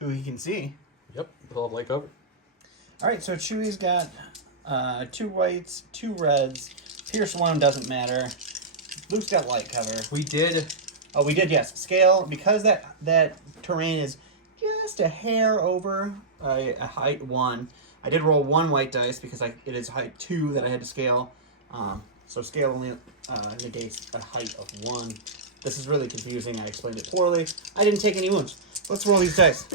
who he can see. Yep, with all light cover. All right, so Chewie's got 2 whites, 2 reds. Pierce 1 doesn't matter. Luke's got light cover. We did, yes. Scale, because that terrain is just a hair over a height 1. I did roll 1 white dice because it is height 2 that I had to scale. So scale only negates a height of 1. This is really confusing. I explained it poorly. I didn't take any wounds. Let's roll these dice.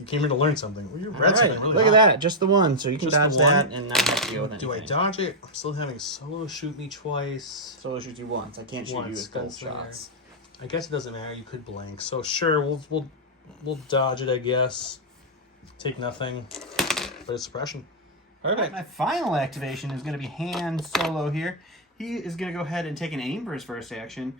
You came here to learn something. Well, you read All something right, really look hot. at that. Just the 1. So you can Just dodge the 1? that and not have to deal with anything. Do I dodge it? I'm still having Solo shoot me twice. Solo shoots you once. I can't shoot you with both shots. I guess it doesn't matter. You could blank. So sure, we'll dodge it. I guess. Take nothing, but it's suppression. All right, my final activation is going to be Han Solo here. He is going to go ahead and take an aim for his first action,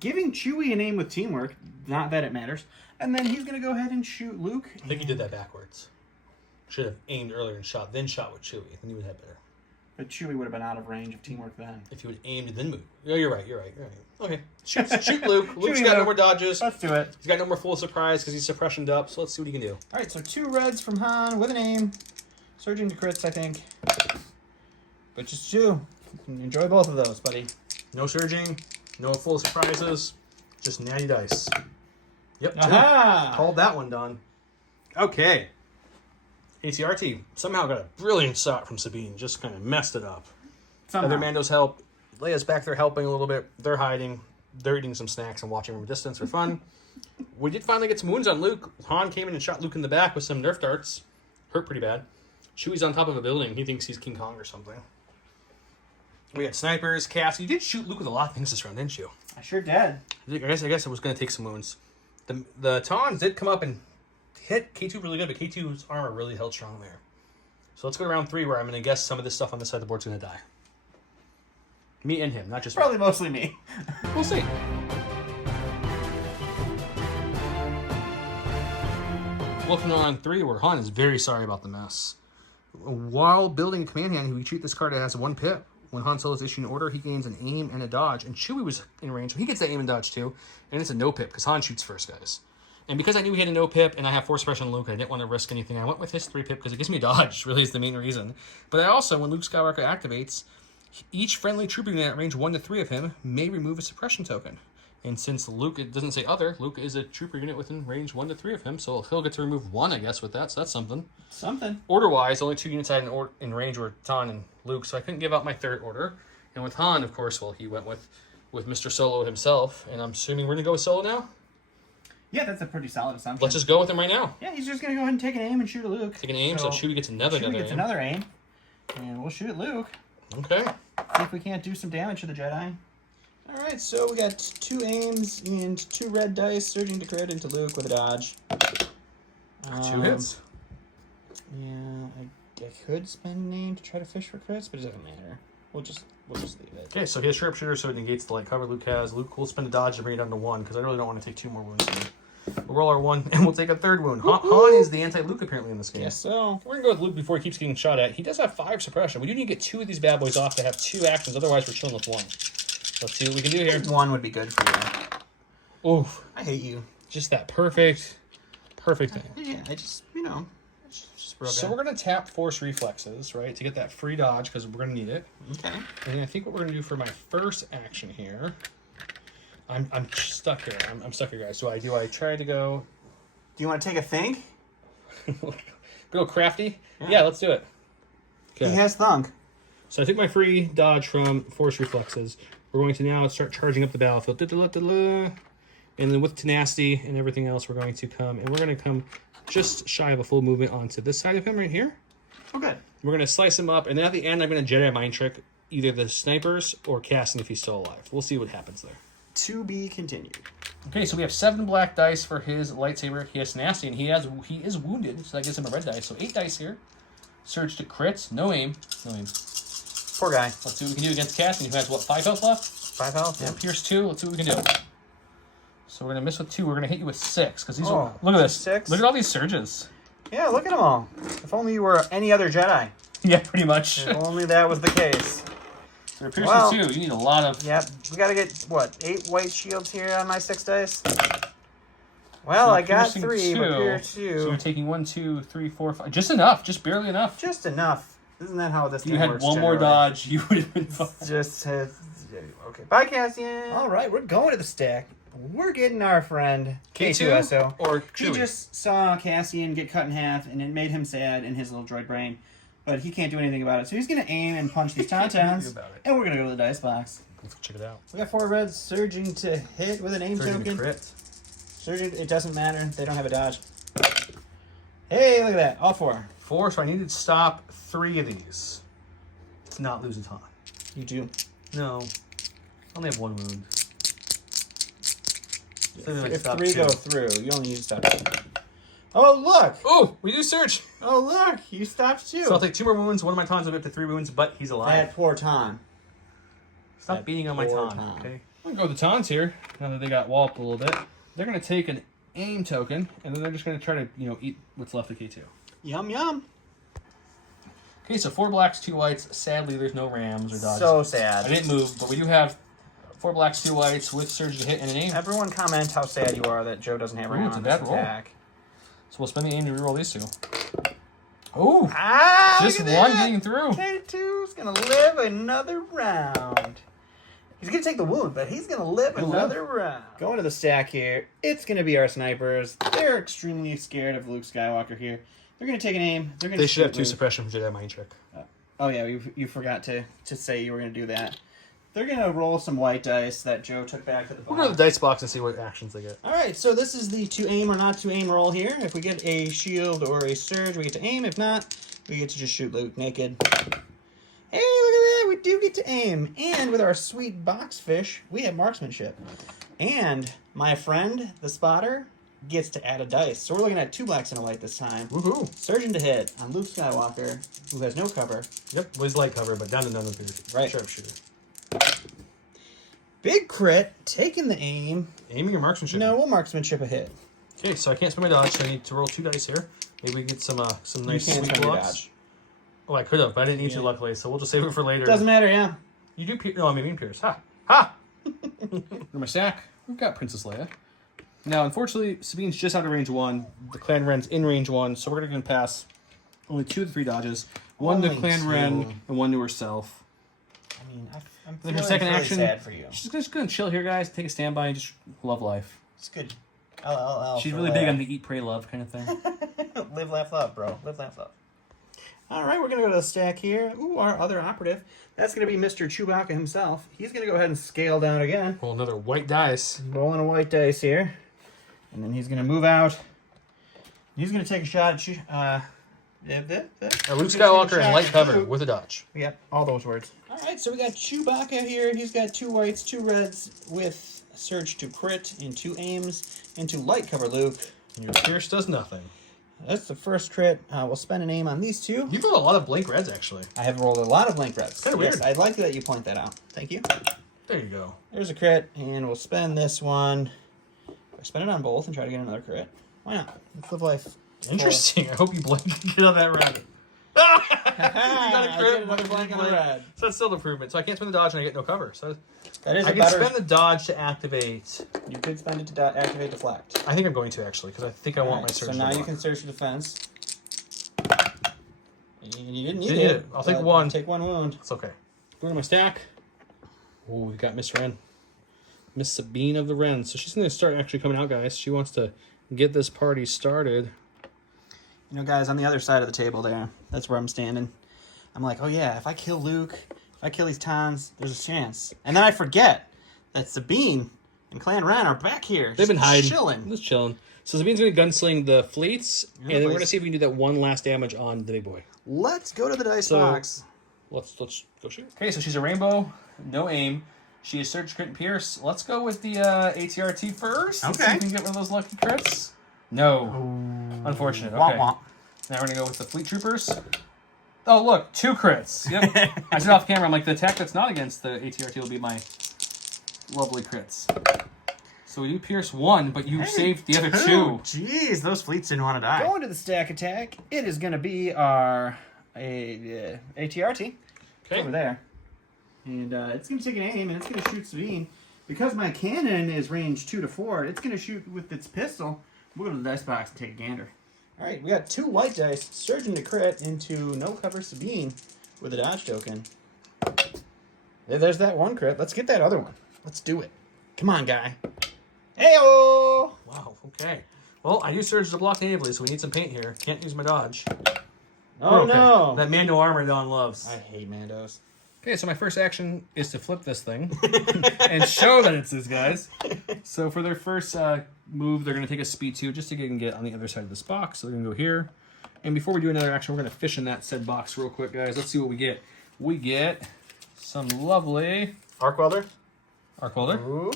giving Chewie an aim with teamwork. Not that it matters. And then he's going to go ahead and shoot Luke. I think you did that backwards. Should have aimed earlier and shot, then shot with Chewie. Then you would have better. But Chewie would have been out of range of teamwork then. If you would aimed and then moved. Oh, you're right. Okay. Shoot Luke. Luke's got no more dodges. Let's do it. He's got no more full surprise because he's suppressioned up. So let's see what he can do. All right, so 2 reds from Han with an aim. Surging to crits, I think. But just 2. You can enjoy both of those, buddy. No surging. No full surprises. Just natty dice. Yep. 2. Aha! Called that one done. Okay. ATRT somehow got a brilliant shot from Sabine. Just kind of messed it up. Other Mandos help. Leia's back there helping a little bit. They're hiding. They're eating some snacks and watching from a distance for fun. We did finally get some wounds on Luke. Han came in and shot Luke in the back with some Nerf darts. Hurt pretty bad. Chewie's on top of a building. He thinks he's King Kong or something. We had snipers, Cass. You did shoot Luke with a lot of things this round, didn't you? I sure did. I guess I was going to take some wounds. The Tauns did come up and hit K2 really good, but K2's armor really held strong there. So let's go to round 3 where I'm going to guess some of this stuff on this side of the board's going to die. Me and him, not just Probably me. mostly me. We'll see. Welcome to round 3 where Han is very sorry about the mess. While building Command Hand, we treat this card as 1 pip. When Han Solo is issuing an order, he gains an aim and a dodge. And Chewie was in range, so he gets that aim and dodge too. And it's a no pip, because Han shoots first, guys. And because I knew he had a no pip, and I have 4 suppression on Luke, I didn't want to risk anything. I went with his 3 pip, because it gives me a dodge, really is the main reason. But I also, when Luke Skywalker activates, each friendly trooper unit at range 1 to 3 of him may remove a suppression token. And since Luke, it doesn't say other, Luke is a trooper unit within range 1 to 3 of him, so he'll get to remove 1, I guess, with that, so that's something. Something. Order-wise, only 2 units I had in range were Dann and Luke, so I couldn't give out my third order. And with Han, of course, well, he went with Mr. Solo himself, and I'm assuming we're going to go with Solo now? Yeah, that's a pretty solid assumption. Let's just go with him right now. Yeah, he's just going to go ahead and take an aim and shoot at Luke. Take an aim, so Chewie gets another aim. And we'll shoot at Luke. Okay. See if we can't do some damage to the Jedi. Alright, so we got 2 aims and 2 red dice surging to crit into Luke with a dodge. 2 hits. Yeah, I could spend an aim to try to fish for crits, but it doesn't matter. We'll just leave it. Okay, so he has sharpshooter, so it negates the light cover Luke has. Luke will spend a dodge to bring it down to 1, because I really don't want to take 2 more wounds here. We'll roll our 1, and we'll take a 3rd wound. Han is the anti-Luke, apparently, in this game. Yes, so. We're going to go with Luke before he keeps getting shot at. He does have 5 suppression. We do need to get 2 of these bad boys off to have 2 actions, otherwise we're chilling with 1. Let's see what we can do here. 1 would be good for you. Oof. I hate you. Just that perfect thing. Yeah, I just, just broke So it. we're going to tap Force Reflexes, right, to get that free dodge, because we're going to need it. Okay. And I think what we're going to do for my first action here, I'm stuck here. I'm stuck here, guys. So I try to go... Do you want to take a think? Go crafty? Yeah, let's do it. Okay. He has thunk. So I took my free dodge from Force Reflexes. We're going to now start charging up the battlefield. And then with tenacity and everything else, we're going to come, and we're going to come just shy of a full movement onto this side of him right here. Okay. We're going to slice him up, and then at the end, I'm going to Jedi Mind Trick either the snipers or Cassian if he's still alive. We'll see what happens there. To be continued. Okay, so we have 7 black dice for his lightsaber. He has tenacity, and he is wounded, so that gives him a red dice. So 8 dice here. Surge to crits. No aim. Poor guy. Let's see what we can do against Cassian, who has, what, 5 health left? 5 health, yeah. Pierce 2. Let's see what we can do. So we're going to miss with 2. We're going to hit you with 6. Because these are... Look at this. 6? Look at all these surges. Yeah, look at them all. If only you were any other Jedi. Yeah, pretty much. If only that was the case. So Pierce with 2. You need a lot of... Yep. We got to get, what, 8 white shields here on my 6 dice? Well, so I got 3, but Pierce 2. So you're taking 1, 2, 3, 4, 5. Just enough. Just barely enough. Just enough. Isn't that how this game works? You had 1 more dodge, you would have been fine. Just okay. Bye, Cassian. All right, we're going to the stack. We're getting our friend K2SO. Or Chewie. He just saw Cassian get cut in half, and it made him sad in his little droid brain. But he can't do anything about it, so he's going to aim and punch these tauntauns, and we're going to go to the dice box. Let's check it out. We got 4 reds surging to hit with an aim token. Crit. Surging, it doesn't matter. They don't have a dodge. Hey, look at that. All 4. 4, so I need to stop 3 of these to not lose a ton. You do. No. I only have 1 wound. If 3 go through, you only need to stop 2. Oh, look! Oh, we do search! Oh, look! You stopped 2. So I'll take 2 more wounds. One of my tauns will be up to 3 wounds, but he's alive. That poor Ton. Stop beating on my taunt. Okay. I'm going to go with the taunts here, now that they got walloped a little bit. They're going to take an aim token, and then they're just going to try to, eat what's left of K2. Yum, yum. Okay, so 4 blacks, 2 whites. Sadly, there's no rams or dodges. So sad. I didn't move, but we do have 4 blacks, 2 whites with surge to hit and an aim. Everyone comment how sad you are that Joe doesn't have ram on this attack. So we'll spend the aim to reroll these 2. Oh! Just look 1 at that. getting through. K2's going to live another round. He's going to take the wound, but he's going to live another round. Going to the stack here. It's going to be our snipers. They're extremely scared of Luke Skywalker here. They're going to take an aim. They should have 2 suppression for Jedi Mind Trick. Oh, yeah, you forgot to say you were going to do that. They're going to roll some white dice that Joe took back to the box. We'll go to the dice box and see what actions they get. All right, so this is the to aim or not to aim roll here. If we get a shield or a surge, we get to aim. If not, we get to just shoot Luke naked. Hey, look at that. We do get to aim. And with our sweet box fish, we have marksmanship. And my friend, the spotter, gets to add a dice. So we're looking at 2 blacks and a white this time. Woohoo! Surgeon to hit on Luke Skywalker, who has no cover. Yep, well, he's light cover, but down to none of his sharpshooter. Big crit, taking the aim. Aiming or marksmanship? No, we'll marksmanship a hit. Okay, so I can't spend my dodge, so I need to roll 2 dice here. Maybe we can get some nice sweet blocks. Oh, I could have, but I didn't need to, luckily, so we'll just save it for later. Doesn't matter, yeah. You do pierce. No, I mean Pierce. Ha! Ha! In my stack, we've got Princess Leia. Now, unfortunately, Sabine's just out of range 1. The Clan Wren's in range 1, so we're going to pass only 2 of the 3 dodges. 1 to Clan Wren and 1 to herself. I mean, I'm Then her feeling second really action, sad for you. she's just going to chill here, guys. Take a standby and just love life. It's good. LLL. She's really big on the eat, pray, love kind of thing. Live, laugh, love, bro. Live, laugh, love. All right, we're going to go to the stack here. Ooh, our other operative. That's going to be Mr. Chewbacca himself. He's going to go ahead and scale down again. Well, another white dice. Rolling a white dice here. And then he's going to move out. He's going to take a shot at Luke Skywalker in light cover with a dodge. Yep, all those words. All right, so we got Chewbacca here. He's got 2 whites, 2 reds with Surge to crit and 2 aims into light cover, Luke. And your Pierce does nothing. That's the first crit. We'll spend an aim on these 2. You've rolled a lot of blank reds, actually. I have rolled a lot of blank reds. Kinda weird. Yes, I'd like that you point that out. Thank you. There you go. There's a crit, and we'll spend this one. I spend it on both and try to get another crit. Why not? Let's live life. Interesting. I hope you blank get on that rabbit. You got a crit, another blank on the red. So that's still an improvement. So I can't spend the dodge and I get no cover. So That is I a can better. spend the dodge to activate. You could spend it to activate deflect. I think I'm going to, actually, because I think I want my surge. So to now you block. can search defense. You didn't need Didn't need it. it. I'll take 1. Take 1 wound. It's okay. Go to my stack. Oh, we got Miss Wren. Miss Sabine of the Wren. So she's going to start actually coming out, guys. She wants to get this party started. You know, guys, on the other side of the table there, that's where I'm standing. I'm like, oh yeah, if I kill Luke, if I kill these Tons, there's a chance. And then I forget that Sabine and Clan Wren are back here. They've been hiding. Chilling. Just chilling. So Sabine's going to gunsling the fleets, the and then we're going to fleets. see if we can do that one last damage on the big boy. Let's go to the dice So- box. Let's go shoot. Okay, so she's a rainbow, no aim. She is Surge, Crit, and Pierce. Let's go with the ATRT first. Let's see Okay. if we can get one of those lucky crits. No. Unfortunate. Womp Okay. womp. Now we're going to go with the Fleet Troopers. Oh, look, 2 crits. Yep. I said off camera, I'm like, the attack that's not against the ATRT will be my lovely crits. So we do Pierce 1, but you saved the other 2. Jeez, those fleets didn't want to die. Going to the stack attack, it is going to be our ATRT over there. And it's going to take an aim, and it's going to shoot Sabine. Because my cannon is range 2 to 4, it's going to shoot with its pistol. We'll go to the dice box and take a gander. All right, we got 2 white dice, surging to crit into no cover Sabine with a dodge token. There's that 1 crit. Let's get that other one. Let's do it. Come on, guy. Heyo! Wow, okay. Well, I use Surge to block natively, so we need some paint here. Can't use my dodge. Oh, Okay. no. That Mando armor Don loves. I hate Mandos. Okay, so my first action is to flip this thing and show that it's these guys. So for their first move, they're going to take a speed 2 just to get on the other side of this box. So they're going to go here. And before we do another action, we're going to fish in that said box real quick, guys. Let's see what we get. We get some lovely Arc welder. arc welder Ooh.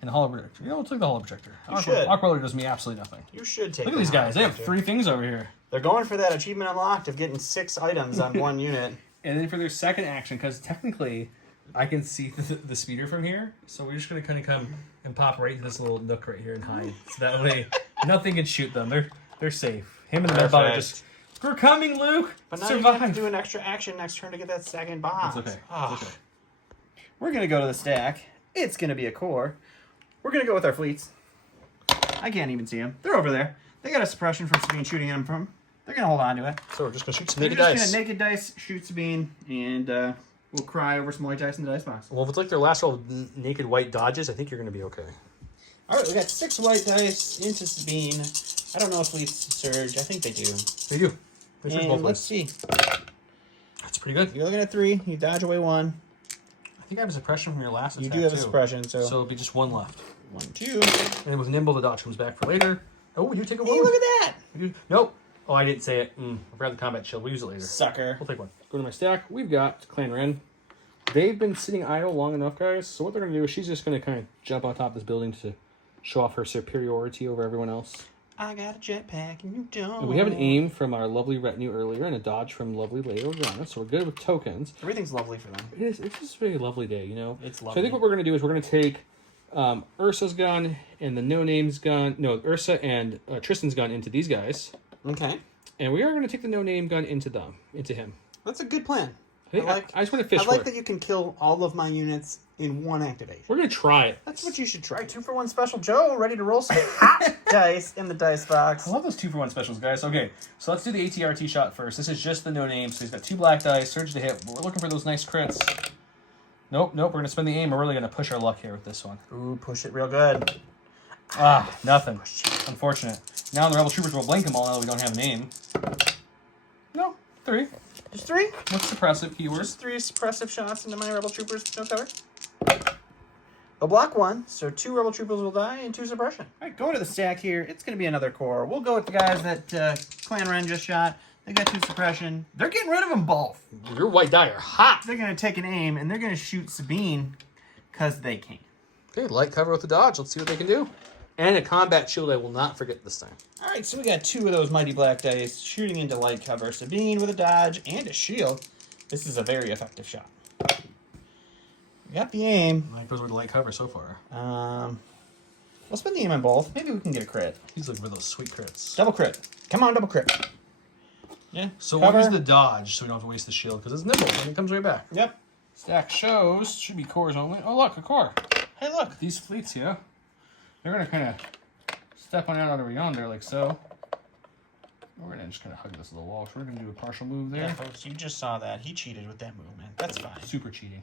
and a hollow projector. You know, we'll take the hollow projector. should. Arc welder does me absolutely nothing. You should take Look at these guys. They have 3 things over here. They're going for that achievement unlocked of getting 6 items on 1 unit. And then for their second action, because technically I can see the speeder from here, so we're just going to kind of come and pop right into this little nook right here and hide. So that way nothing can shoot them. They're safe. Him and the Medbot are just, we're coming, Luke! But now Survive! you have to do an extra action next turn to get that second box. It's okay. Ah. It's okay. We're going to go to the stack. It's going to be a core. We're going to go with our fleets. I can't even see them. They're over there. They got a suppression from Sabine shooting at them from. They're going to hold on to it. So we're just going to shoot some They're naked just dice. going to naked dice, shoot Sabine, and we'll cry over some white dice in the dice box. Well, if it's like their last roll of naked white dodges, I think you're going to be okay. All right, we got 6 white dice into Sabine. I don't know if fleets surge. I think they do. They do. They surge both And let's ways. see. That's pretty good. You're looking at 3. You dodge away 1. I think I have a suppression from your last attack, You do have a too. suppression, so So it'll be just 1 left. 1, 2. And with Nimble, the dodge comes back for later. Oh, we do take a Hey, wound. look at that! We do. Nope. Oh, I didn't say it. I forgot the combat shield. We'll use it later. Sucker. We'll take 1. Go to my stack. We've got Clan Wren. They've been sitting idle long enough, guys. So what they're going to do is she's just going to kind of jump on top of this building to show off her superiority over everyone else. I got a jetpack and you don't. And we have an aim from our lovely retinue earlier and a dodge from lovely Leia Organa, so we're good with tokens. Everything's lovely for them. It's just a very lovely day, you know? It's So I lovely. think what we're going to do is we're going to take Ursa's gun and the No-Name's gun, no, Ursa and Tristan's gun into these guys. Okay. And we are going to take the No-Name gun into him. That's a good plan. I just want to fish I for like it. that you can kill all of my units in 1 activation. We're going to try it. That's what you should try. 2 for 1 special Joe, ready to roll some hot dice in the dice box. I love those 2-for-1 specials, guys. Okay, so let's do the ATRT shot first. This is just the No-Name, so he's got 2 black dice, surge to hit. We're looking for those nice crits. Nope. We're going to spend the aim. We're really going to push our luck here with this one. Ooh, push it real good. Nothing. Unfortunate. Now the Rebel Troopers will blank them all now that we don't have a name. No, 3. Just 3? What's suppressive keywords? Just 3 suppressive shots into my Rebel Troopers. No cover. They'll block 1, so 2 Rebel Troopers will die and 2 suppression. All right, going to the stack here. It's going to be another core. We'll go with the guys that Clan Ren just shot. They got 2 suppression. They're getting rid of them both. Your white die are hot. They're going to take an aim, and they're going to shoot Sabine because they can. Okay, light cover with the dodge. Let's see what they can do. And a combat shield I will not forget this time. All right, so we got 2 of those mighty black dice shooting into light cover. Sabine with a dodge and a shield. This is a very effective shot. We got the aim. I like those with light cover so far. We'll spend the aim on both. Maybe we can get a crit. He's looking for those sweet crits. Double crit. Come on, double crit. Yeah. So cover. what is the dodge so we don't have to waste the shield? Because it's nimble and it comes right back. Yep. Stack shows. Should be cores only. Oh, look, a core. Hey, look. These fleets here, they're going to kind of step on out over yonder like so. We're going to just kind of hug this little wall. So we're going to do a partial move there. Yeah, folks, you just saw that. He cheated with that movement. That's fine. Super cheating.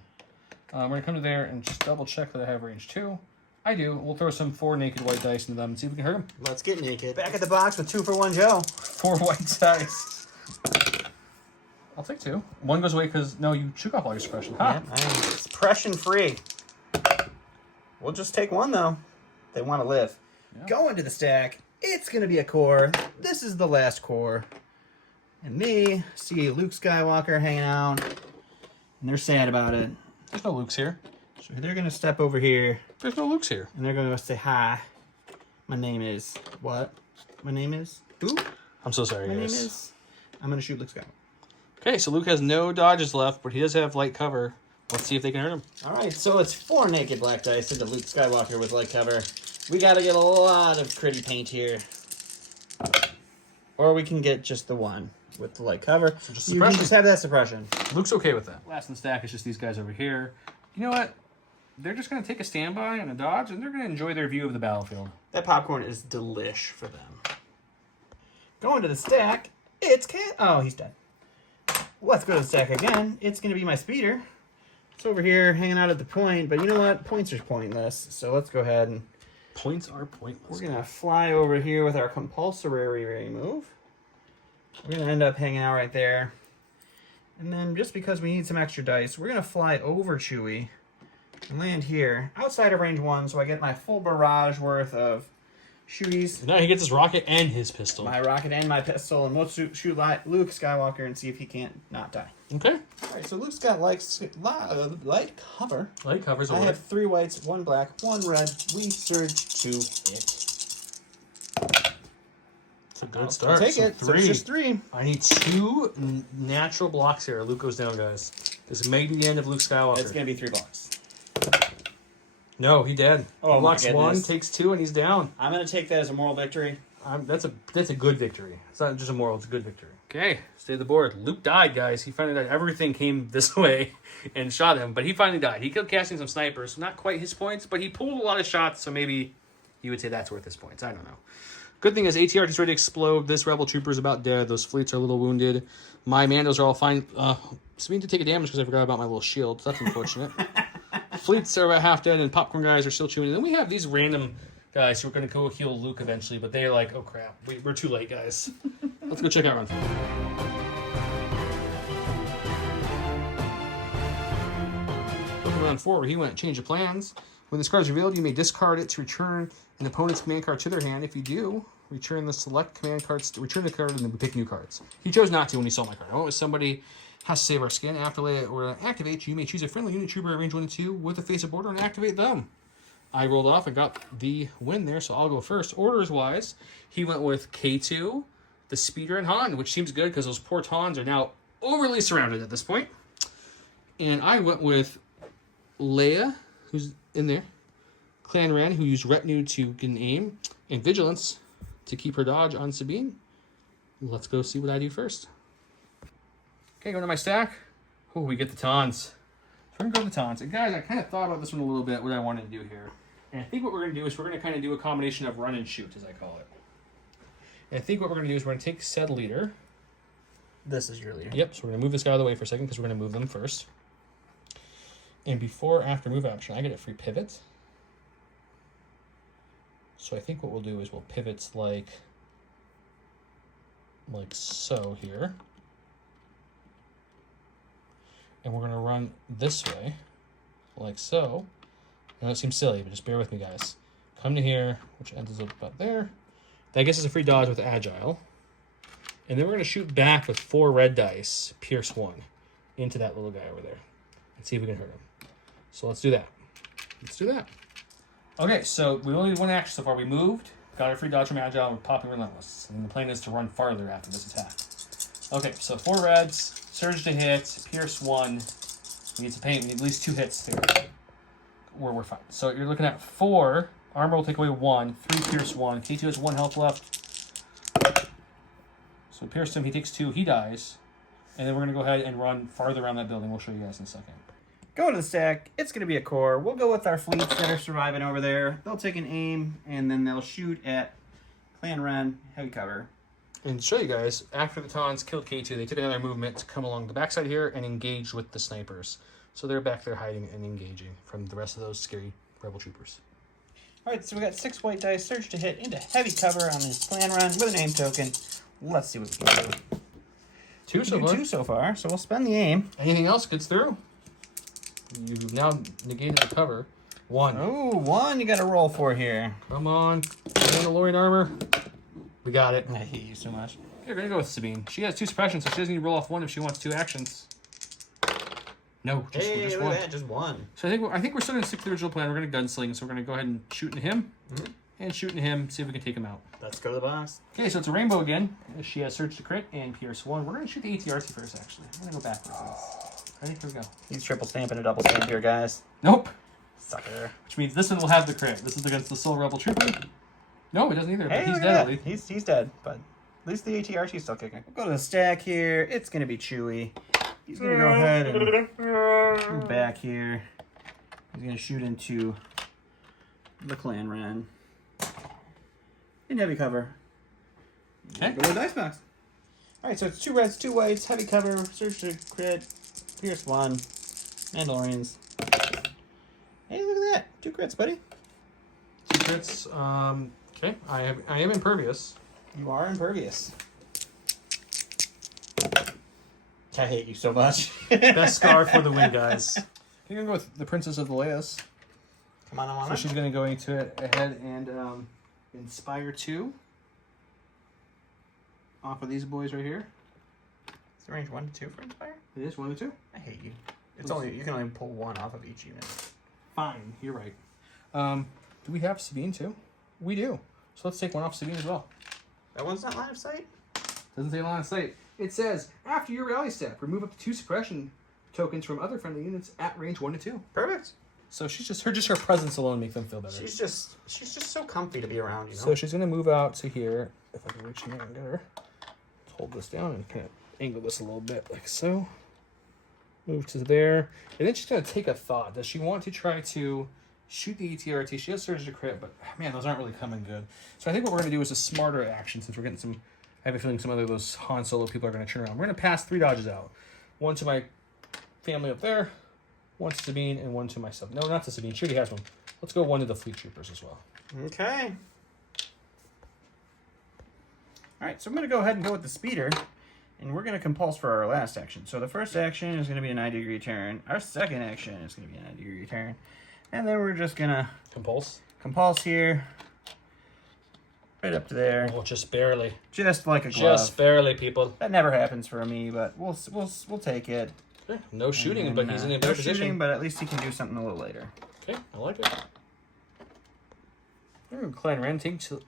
We're going to come to there and just double check that I have range 2. I do. We'll throw some 4 naked white dice into them and see if we can hurt them. Let's get naked. Back at the box with 2 for 1 Joe. 4 white dice. I'll take 2. 1 goes away because, no, you shook off all your suppression. Yeah, suppression free. We'll just take 1, though. They want to live. Yeah. Go into the stack. It's going to be a core. This is the last core. And me see Luke Skywalker hanging out. And they're sad about it. There's no Luke's here. So they're going to step over here. There's no Luke's here. And they're going to say, hi. My name is... What? My name is... Who? I'm so sorry, My guys. name is... I'm going to shoot Luke Skywalker. Okay, so Luke has no dodges left, but he does have light cover. Let's see if they can hurt him. All right, so it's 4 naked black dice into Luke Skywalker with light cover. We got to get a lot of critty paint here. Or we can get just the 1 with the light cover. So just you can just have that suppression. Luke's okay with that. Last in the stack is just these guys over here. You know what? They're just going to take a standby and a dodge, and they're going to enjoy their view of the battlefield. That popcorn is delish for them. Going to the stack, it's Oh, he's dead. Let's go to the stack again. It's going to be my speeder. It's over here hanging out at the point, but you know what? Points are pointless, so let's go ahead and... Points are pointless. We're going to fly over here with our compulsory remove. We're going to end up hanging out right there. And then just because we need some extra dice, we're going to fly over Chewie and land here outside of range 1 so I get my full barrage worth of Chewie's. Now he gets his rocket and his pistol. My rocket and my pistol, and we'll shoot Luke Skywalker and see if he can't not die. Okay. All right, so Luke's got light cover. Light covers. I have 3 whites, 1 black, 1 red. We surge to hit. It's a good start. Take so it. 3. So it's just 3. I need 2 natural blocks here. Luke goes down, guys. This may be the end of Luke Skywalker. It's gonna be 3 blocks. No, he dead. Oh, blocks my 1, goodness. takes 2, and he's down. I'm gonna take that as a moral victory. That's a good victory. It's not just a moral, it's a good victory. Okay, stay the board. Luke died, guys. He finally died. Everything came this way and shot him, but he finally died. He killed Cassian some snipers. Not quite his points, but he pulled a lot of shots, so maybe you would say that's worth his points. I don't know. Good thing is ATR is ready to explode. This Rebel Trooper is about dead. Those fleets are a little wounded. My Mandos are all fine. Sabine to take a damage because I forgot about my little shield. So that's unfortunate. Fleets are about half dead, and popcorn guys are still chewing. And then we have these random guys who are going to go heal Luke eventually, but they're like, oh crap, we're too late, guys. Let's go check out Run 4. Look at Run 4, he went change of plans. When this card is revealed, you may discard it to return an opponent's command card to their hand. If you do, return the select command cards, return the card, and then we pick new cards. He chose not to when he saw my card. I went with somebody has to save our skin. After Leia or activate, you may choose a friendly unit trooper at range 1 and 2 with a face of border and activate them. I rolled off and got the win there, so I'll go first. Orders-wise, he went with K2, the Speeder, and Han, which seems good because those poor Tons are now overly surrounded at this point. And I went with Leia, who's in there, Clan Ren, who used Retinue to get an aim, and Vigilance to keep her dodge on Sabine. Let's go see what I do first. Okay, going to my stack. Oh, we get the Tons. We're going to go to the Tons. And guys, I kind of thought about this one a little bit, what I wanted to do here. And I think what we're going to do is we're going to kind of do a combination of run and shoot, as I call it. And I think what we're going to do is we're going to take said leader. This is your leader. Yep, so we're going to move this guy out of the way for a second because we're going to move them first. And before after move action, I get a free pivot. So I think what we'll do is we'll pivot like so here. And we're going to run this way, like so. I know it seems silly, but just bear with me, guys. Come to here, which ends up about there. That gets us a free dodge with Agile. And then we're going to shoot back with 4 red dice, Pierce 1, into that little guy over there. And see if we can hurt him. So let's do that. Let's do that. Okay, so we only did 1 action so far. We moved, got our free dodge from Agile, and we're popping Relentless. And the plan is to run farther after this attack. Okay, so 4 reds, surge to hit, Pierce 1. We need to paint. We need at least 2 hits here. We're fine. So you're looking at 4. Armor will take away 1. 3 Pierce 1. K2 has 1 health left. So Pierce him, he takes 2, he dies. And then we're going to go ahead and run farther around that building. We'll show you guys in a second. Go to the stack. It's going to be a core. We'll go with our fleets that are surviving over there. They'll take an aim, and then they'll shoot at Clan Ren, heavy cover. And to show you guys, after the Tauns killed K2, they took another movement to come along the backside here and engage with the snipers. So they're back there hiding and engaging from the rest of those scary rebel troopers. All right, so we got 6 white dice, surge to hit into heavy cover on this Clan Ren with an aim token. Let's see what we can do. 2 so far. 2 so far, so we'll spend the aim. Anything else gets through. You've now negated the cover. 1. Oh, 1 you got to roll for here. Come on. Mandalorian armor. We got it. I hate you so much. We're going to go with Sabine. She has 2 suppressions, so she doesn't need to roll off 1 if she wants 2 actions. No, just 1. That, just 1. So I think we're still going to stick to the original plan. We're going to gunsling, so we're going to go ahead and shoot into him. Mm-hmm. And shoot into him, see if we can take him out. Let's go to the box. Okay, so it's a rainbow again. She has Surge to Crit and Pierce 1. We're going to shoot the ATRT first, actually. I'm going to go backwards. Ready? Here we go. He's triple stamp and a double stamp here, guys. Nope. Sucker. Which means this one will have the crit. This is against the Soul Rebel Trooper. No, it doesn't either. Hey, But he's look dead at at that. least. He's dead, but at least the ATRT is still kicking. We'll go to the stack here. It's going to be Chewy. He's going to go ahead and move back here. He's going to shoot into the Clan Ren. In heavy cover. Okay. Go to the dice box. Alright, so it's 2 reds, 2 whites, heavy cover, surge to crit, Pierce 1, Mandalorians. Hey, look at that. 2 crits, buddy. 2 crits. Okay, I am impervious. You are impervious. I hate you so much. Best scar for the win, guys. You're going to go with the Princess of the Leias. Come on, So she's going to go into it ahead and Inspire 2. Off of these boys right here. Is the range 1 to 2 for Inspire? It is 1 to 2. I hate you. It's only you can only pull 1 off of each unit. Fine, you're right. Do we have Sabine too? We do. So let's take 1 off Sabine as well. That one's not line of sight? Doesn't say line of sight. It says, after your rally step, remove up to 2 suppression tokens from other friendly units at range 1 to 2. Perfect. So she's just her presence alone makes them feel better. She's just so comfy to be around, you know. So she's gonna move out to here. If I can reach in there and get her. Let's hold this down and kind of angle this a little bit like so. Move to there. And then she's gonna take a thought. Does she want to try to shoot the ETRT? She has surge to crit, but man, those aren't really coming good. So I think what we're gonna do is a smarter action since we're getting some. I have a feeling some other of those Han Solo people are gonna turn around. We're gonna pass 3 dodges out. 1 to my family up there. 1 to Sabine and 1 to myself. No, not to Sabine. She already has 1. Let's go 1 to the fleet troopers as well. Okay. All right, so I'm going to go ahead and go with the speeder, and we're going to compulse for our last action. So the first action is going to be a 90-degree turn. Our second action is going to be a 90-degree turn. And then we're just going to compulse here. Right up to there. Oh, just barely. Just like a glove. Just barely, people. That never happens for me, but we'll take it. Okay. No shooting, then, but he's in a no better position. shooting, but at least he can do something a little later. Okay, I like it. Clan Ren, thanks to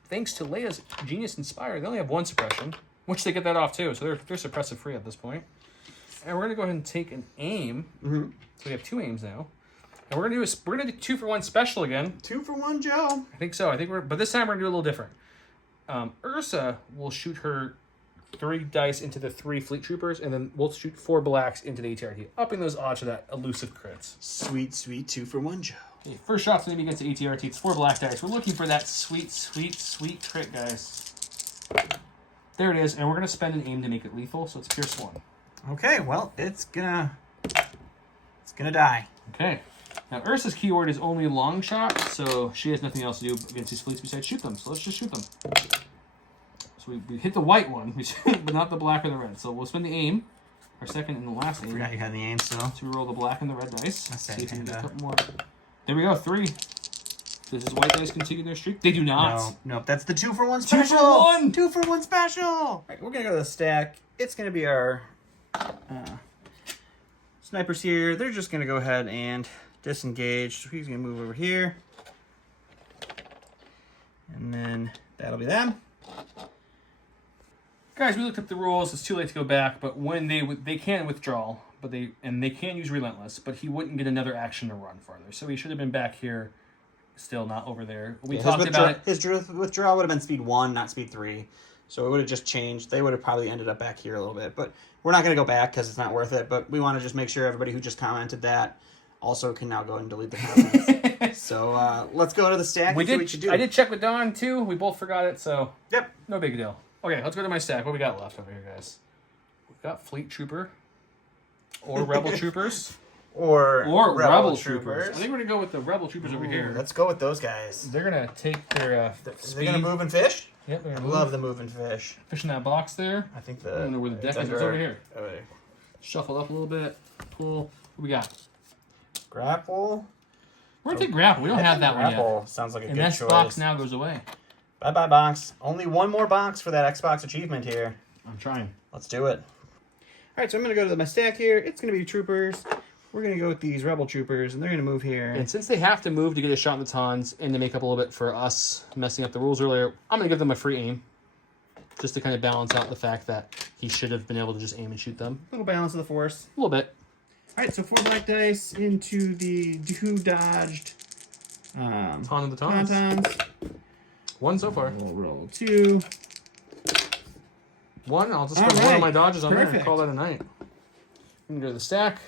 Leia's Genius Inspire, they only have 1 suppression, which they get that off too, so they're suppressive free at this point. And we're gonna go ahead and take an aim. Mm-hmm. So we have 2 aims now, and we're gonna do 2 for 1 special again. 2 for 1, Joe. I think so. But this time we're gonna do a little different. Ursa will shoot her 3 dice into the 3 fleet troopers, and then we'll shoot 4 blacks into the ATRT, upping those odds to that elusive crits. Sweet, sweet 2 for 1, Joe. First shot's going to be against the ATRT. It's 4 black dice. We're looking for that sweet, sweet, sweet crit, guys. There it is, and we're going to spend an aim to make it lethal, so it's Pierce 1. Okay, well, it's gonna die. Okay. Now, Ursa's keyword is only long shot, so she has nothing else to do against these fleets besides shoot them. So let's just shoot them. So we hit the white one, but not the black or the red. So we'll spend the aim, our second and the last aim. Forgot you had the aim still. So we roll the black and the red dice. That's See if we can get a it. couple more. There we go, 3. Does his white dice continue their streak? They do not. No, that's the 2-for-1 special. 2-for-1! 2-for-1 special. All right, we're gonna go to the stack. It's gonna be our snipers here. They're just gonna go ahead and disengage. So he's gonna move over here, and then that'll be them. Guys, we looked up the rules. It's too late to go back, but when they can withdraw, but they can use relentless, but he wouldn't get another action to run farther. So he should have been back here. Still not over there. We talked about it. His withdrawal would have been speed 1, not speed 3. So it would have just changed. They would have probably ended up back here a little bit. But we're not going to go back because it's not worth it. But we want to just make sure everybody who just commented that also can now go and delete the comments. So let's go to the stack and see what you do. I did check with Dann, too. We both forgot it, so Yep. No big deal. Okay, let's go to my stack. What we got left over here, guys? We've got Fleet Trooper or Rebel Troopers. Or Rebel Troopers. I think we're going to go with the Rebel Troopers over here. Let's go with those guys. They're going to take their They're going to move and fish? Yep, they're I going to move. love the move and fish. Fish in that box there. I think I don't know where the deck is. It's over here. Shuffle up a little bit. Pull. What we got? Grapple. We're going to take Grapple. We don't have that one Grapple yet. sounds like a And good that choice. box now goes away. Bye-bye box. Only one more box for that Xbox achievement here. I'm trying. Let's do it. All right, so I'm going to go to my stack here. It's going to be troopers. We're going to go with these Rebel Troopers, and they're going to move here. And since they have to move to get a shot in the tons and to make up a little bit for us messing up the rules earlier, I'm going to give them a free aim. Just to kind of balance out the fact that he should have been able to just aim and shoot them. A little balance of the force. A little bit. All right, so 4 black dice into the 2 dodged Ton of the tons. tauntauns. 1 so far. We'll roll 2. 1. I'll just put one of my dodges on there and call that a night. I'm going to go to the stack.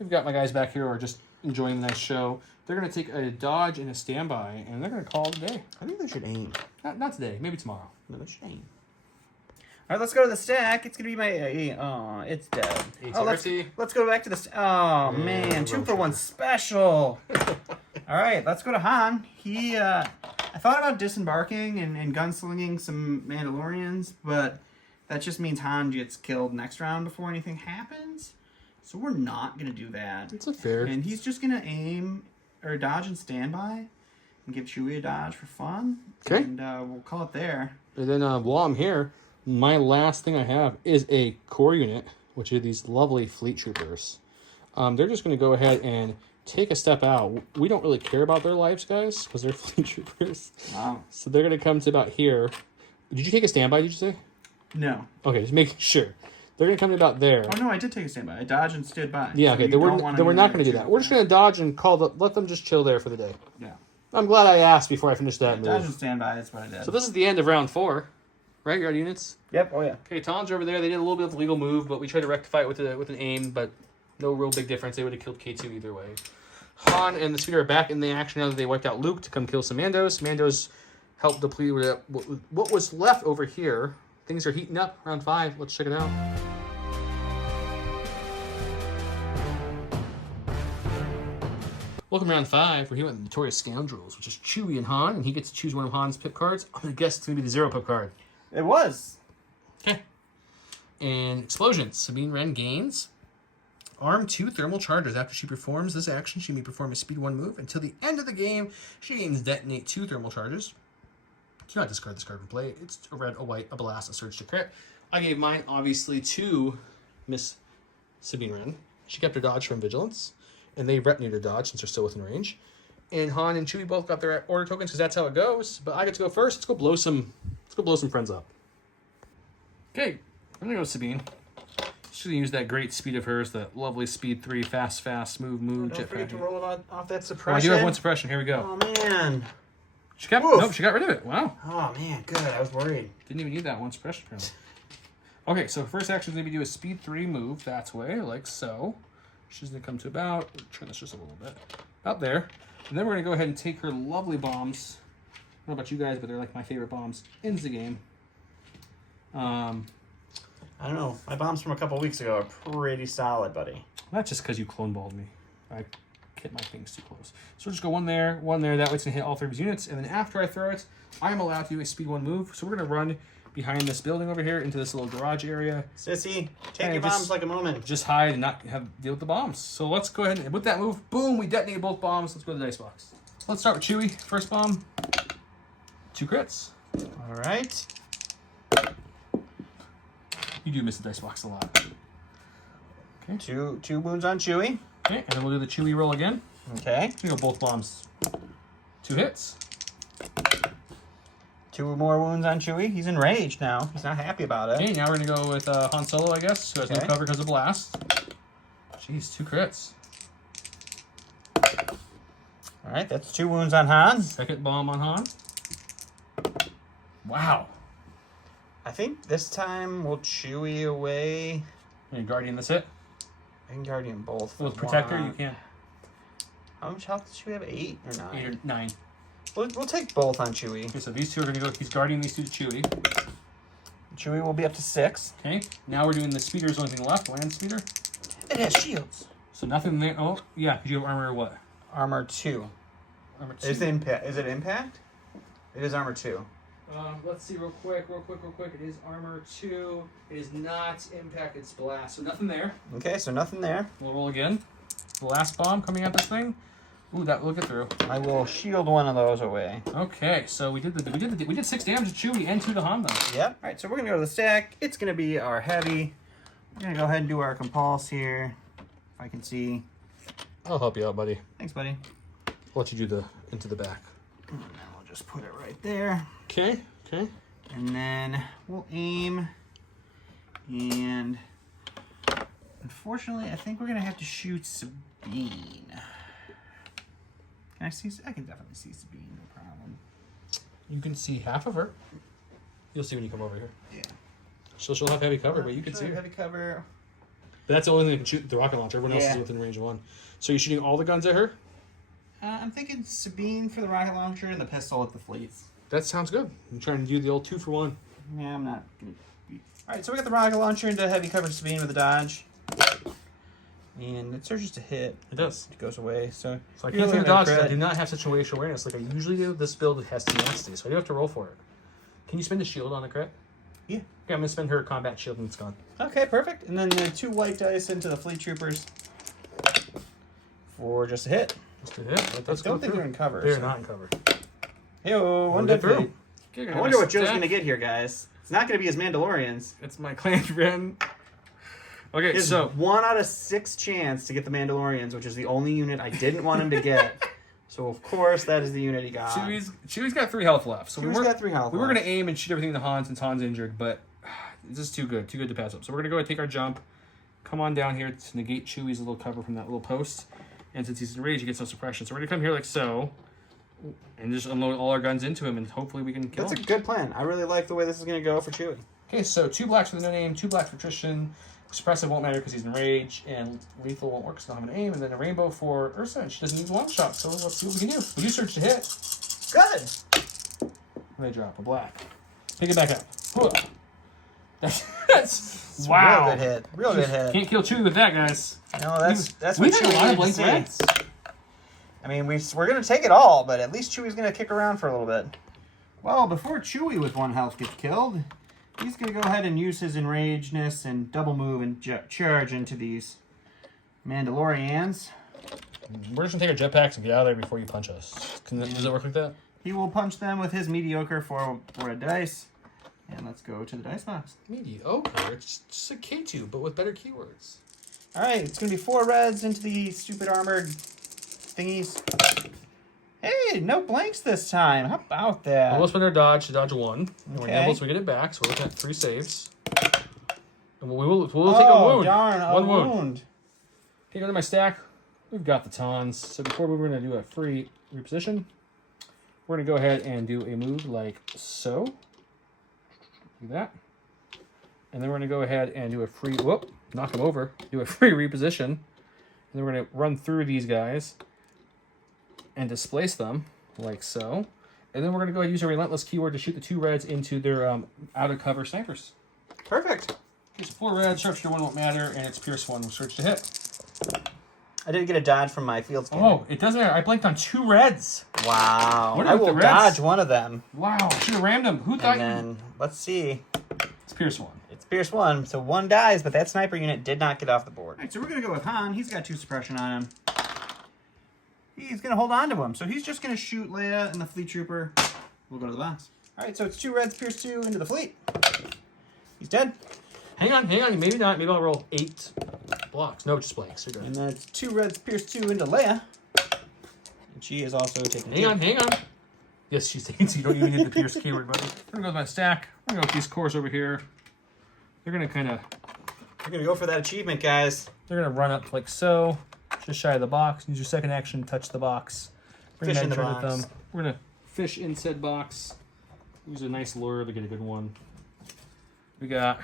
We've got my guys back here who are just enjoying the nice show. They're going to take a dodge and a standby, and they're going to call it a day. I think they should aim. Not today. Maybe tomorrow. No, they should aim. All right, let's go to the stack. It's going to be my... oh, it's dead. Let's go back to the... Oh, man. 2-for-1 special. All right, let's go to Han. He... I thought about disembarking and gunslinging some Mandalorians, but that just means Han gets killed next round before anything happens. So we're not going to do that. It's a fair. And he's just going to aim or dodge and standby and give Chewie a dodge for fun. Okay. And we'll call it there. And then while I'm here, my last thing I have is a core unit, which are these lovely fleet troopers. They're just going to go ahead and take a step out. We don't really care about their lives, guys, because they're fleet troopers. Wow. So they're going to come to about here. Did you take a standby, did you say? No. Okay, just making sure. They're going to come to about there. Oh, no, I did take a standby. I dodged and stood by. Yeah, So okay. you Then we're don't not going to do that. We're just going to dodge and let them just chill there for the day. Yeah. I'm glad I asked before I finished that Dodge and move. standby, that's what I did. So this is the end of round 4. Right, you got units? Yep, oh yeah. Okay, Tons are over there. They did a little bit of a legal move, but we tried to rectify it with an aim, but no real big difference. They would have killed K2 either way. Han and the Speeder are back in the action now that they wiped out Luke to come kill some Mandos. Mandos helped deplete what was left over here. Things are heating up. Round 5. Let's check it out. Welcome to round 5. We're here with the Notorious Scoundrels, which is Chewie and Han, and he gets to choose one of Han's pip cards. I'm going to guess it's going to be the 0 pip card. It was. Okay. And Explosions. Sabine Wren gains arm 2 thermal charges. After she performs this action, she may perform a speed 1 move. Until the end of the game, she gains detonate 2 thermal charges. Do not discard this card from play. It's a red, a white, a blast, a surge to crit. I gave mine, obviously, to Miss Sabine Wren. She kept her dodge from Vigilance, and they rep neuter dodge since they're still within range. And Han and Chewie both got their order tokens because that's how it goes. But I get to go first. Let's go blow some friends up. Okay, I'm gonna go with Sabine. She's gonna use that great speed of hers, that lovely speed 3, fast, move, Don't forget to roll off that Oh, I suppression. do have 1 suppression. Here we go. Oh, man. She got Oof. nope. She got rid of it. Wow. Oh, man, good. I was worried. Didn't even need that 1 suppression. Apparently. Okay, so first action is gonna be do a speed 3 move that way, like so. She's gonna come to about. Turn this just a little bit. About there, and then we're gonna go ahead and take her lovely bombs. I don't know about you guys, but they're like my favorite bombs. Ends the game. I don't know. My bombs from a couple weeks ago are pretty solid, buddy. That's just because you clone balled me. I hit my things too close. So we'll just go one there. That way it's going to hit all 3 of his units. And then after I throw it, I'm allowed to do a speed 1 move. So we're going to run behind this building over here into this little garage area. Sissy, take your bombs like a moment. Just hide and not deal with the bombs. So let's go ahead and with that move, boom, we detonated both bombs. Let's go to the dice box. Let's start with Chewie. First bomb, 2 crits. All right. You do miss the dice box a lot. Okay. Two wounds on Chewie. Okay, and then we'll do the Chewie roll again. Okay. We go both bombs. 2 hits. 2 more wounds on Chewie. He's enraged now. He's not happy about it. Okay, now we're gonna go with Han Solo, I guess, who has no cover because of blast. Jeez, 2 crits. All right, that's 2 wounds on Han. Second bomb on Han. Wow. I think this time we'll Chewie away. And Guardian, that's it. I can Guardian both. With Protector, you can't. How much health does Chewie have? 8 or 9? 8 or 9. We'll take both on Chewie. Okay, so these 2 are gonna go. He's guarding these 2 to Chewie. Chewie will be up to 6. Okay, now we're doing the speeder's only thing left. Land speeder. It has shields. So nothing there. Oh, yeah, because you have armor what? Armor 2. Armor 2. Is it impact? It is armor 2. Let's see real quick. It is armor 2. It is not impact, it's blast. So nothing there. Okay, so nothing there. We'll roll again. The last bomb coming at this thing. Ooh, that will get through. I will shield one of those away. Okay, so we did 6 damage to Chewie and 2 to Han though. Yep. All right, so we're gonna go to the stack. It's gonna be our heavy. We're gonna go ahead and do our compulse here. If I can see. I'll help you out, buddy. Thanks, buddy. I'll let you do the into the back. And then we'll just put it right there. Okay. And then we'll aim. And unfortunately, I think we're gonna have to shoot Sabine. Can I see? I can definitely see Sabine, no problem. You can see half of her. You'll see when you come over here. Yeah. So she'll have heavy cover, but you can see her. Heavy cover. But that's the only thing that can shoot the rocket launcher. Everyone else Yeah. is within range of 1. So you're shooting all the guns at her? I'm thinking Sabine for the rocket launcher and the pistol at the fleets. That sounds good. I'm trying to do the old 2 for 1. Yeah, I'm not gonna be... Alright, so we got the rocket launcher into heavy cover Sabine with a dodge. And it surges to hit. It does. It goes away, so... So I can't take the dodge because I do not have situational awareness like I usually do. This build has tenacity, so I do have to roll for it. Can you spend a shield on the crit? Yeah. Okay, I'm going to spend her combat shield and it's gone. Okay, perfect. And then the 2 white dice into the fleet troopers for just a hit. Just a hit. Let's I don't think they're in cover. They're not in cover. Hey-oh, one dead through. fleet. I wonder what Joe's going to get here, guys. It's not going to be his Mandalorians. It's my clan friend. Okay, It's so 1 out of 6 chance to get the Mandalorians, which is the only unit I didn't want him to get. So, of course, that is the unit he got. Chewie's got 3 health left. So Chewie's got 3 health We were left. going to aim and shoot everything to Han since Han's injured, but this is too good to pass up. So we're going to go and take our jump, come on down here to negate Chewie's little cover from that little post. And since he's enraged, he gets no suppression. So we're going to come here like so, and just unload all our guns into him, and hopefully we can kill him. That's a good plan. I really like the way this is going to go for Chewie. Okay, so 2 blacks for the no name, 2 blacks for Tristan. Suppressive won't matter because he's enraged, and lethal won't work because I don't have an aim, and then a rainbow for Ursa, and she doesn't need 1 shot, so let's see what we can do. We do surge to hit. Good. They drop a black. Pick it back up. Whoa. That's wow. Real good hit. Real good hit. Can't kill Chewie with that, guys. No, that's We've what had a Chewie lot of needed to blank see. reds. I mean, we're going to take it all, but at least Chewie's going to kick around for a little bit. Well, before Chewie with 1 health gets killed, he's going to go ahead and use his enragedness and double move and charge into these Mandalorians. We're just going to take our jetpacks and get out of there before you punch us. Does it work like that? He will punch them with his mediocre 4 red dice. And let's go to the dice box. Mediocre? It's just a K2, but with better keywords. All right, it's going to be 4 reds into the stupid armored thingies. Hey, no blanks this time. How about that? We'll spend our dodge to dodge 1. And we're Okay. nimble, so we get it back. So we're looking at 3 saves. And we'll take a wound. Darn, a 1 wound. Okay, go to my stack. We've got the tons. So before we're going to do a free reposition, we're going to go ahead and do a move like so. Do that. And then we're going to go ahead and do a free, knock them over. Do a free reposition. And then we're going to run through these guys and displace them like so. And then we're going to go ahead and use a relentless keyword to shoot the 2 reds into their out of cover snipers. Perfect. Okay, so 4 reds, sharpshooter 1 won't matter, and it's pierce 1 with surge to hit. I didn't get a dodge from my field scanner. Oh, it doesn't matter. I blanked on 2 reds. Wow. What I are the will reds? dodge one of them. Wow, should have rammed him. Who thought And then, let's see. It's Pierce 1. It's Pierce 1, so 1 dies, but that sniper unit did not get off the board. All right, so we're going to go with Han. He's got 2 suppression on him. He's going to hold on to him, so he's just going to shoot Leia and the fleet trooper. We'll go to the box. All right, so it's 2 reds, Pierce 2 into the fleet. He's dead. Hang on. Maybe not. Maybe I'll roll 8 blocks. No, just blanks. You're good. And then it's 2 reds, Pierce 2 into Leia. And she is also taking Hang on. Yes, she's taking, so you don't even hit the Pierce keyword, buddy. I'm going to go with my stack. I'm going to go with these cores over here. They're going to kind of... We're going to go for that achievement, guys. They're going to run up like so. Just shy of the box. Use your second action, touch the box. Bring Fish that in the turn box. with them. We're going to fish in said box. Use a nice lure to get a good one. We got